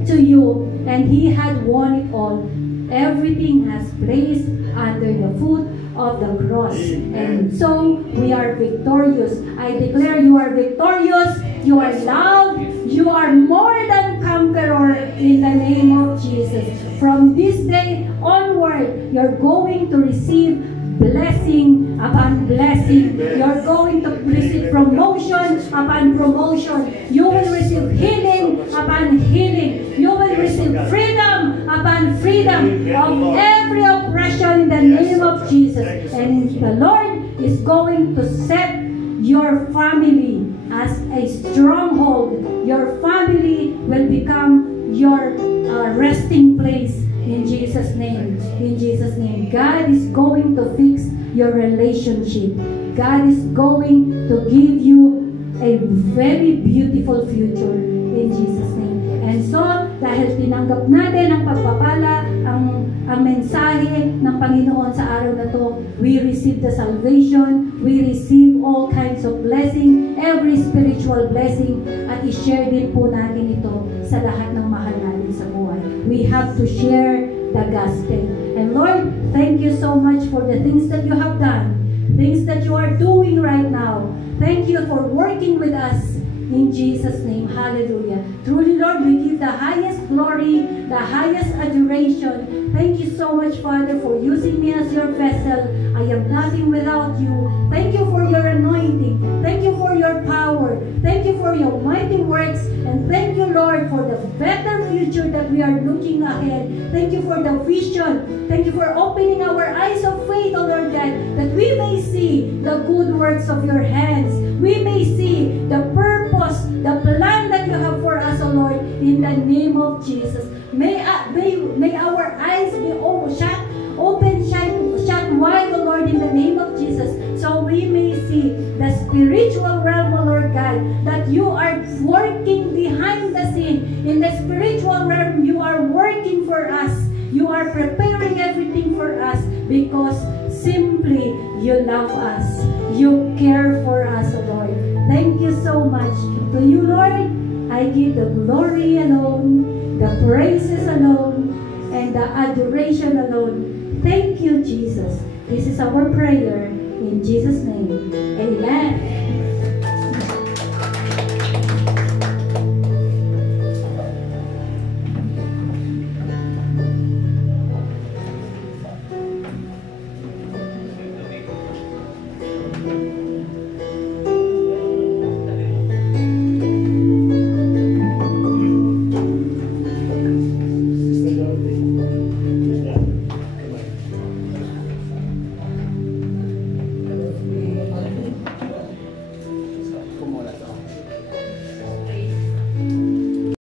to you and He had won it all. Everything has placed under the foot of the cross. And so we are victorious. I declare you are victorious. You are loved. You are more than conqueror in the name of Jesus. From this day onward, you're going to receive blessing upon blessing. You're going to receive promotion upon promotion. You will receive healing upon healing. You will receive freedom upon freedom of every oppression in the name of Jesus. And the Lord is going to set your family as a stronghold. Your family will become your resting place. In Jesus' name. In Jesus' name. God is going to fix your relationship. God is going to give you a very beautiful future. In Jesus' name. And so, dahil tinanggap natin ang pagpapala, ang mensahe ng Panginoon sa araw na to, we receive the salvation, we receive all kinds of blessing, every spiritual blessing, at i-share din po natin ito sa lahat ng mahal natin sa buhay. We have to share the gospel. And Lord, thank you so much for the things that you have done, things that you are doing right now. Thank you for working with us. In Jesus' name, hallelujah. Truly, Lord, we give the highest glory, the highest adoration. Thank you so much, Father, for using me as your vessel. I am nothing without you. Thank you for your anointing. Thank you for your power. Thank you for your mighty works. And thank you, Lord, for the better future that we are looking ahead. Thank you for the vision. Thank you for opening our eyes of faith, O Lord God, that we may see the good works of your hands. We may see the purpose, the plan that you have for us, O Lord, in the name of Jesus. May our eyes be shut wide, O Lord, in the name of Jesus, so we may see the spiritual realm, O Lord God, that you are working behind the scene. In the spiritual realm, you are working for us. You are preparing everything for us because simply you love us. You care for us, O Lord. Thank you so much. To you, Lord, I give the glory alone, the praises alone, and the adoration alone. Thank you, Jesus. This is our prayer in Jesus' name. Amen.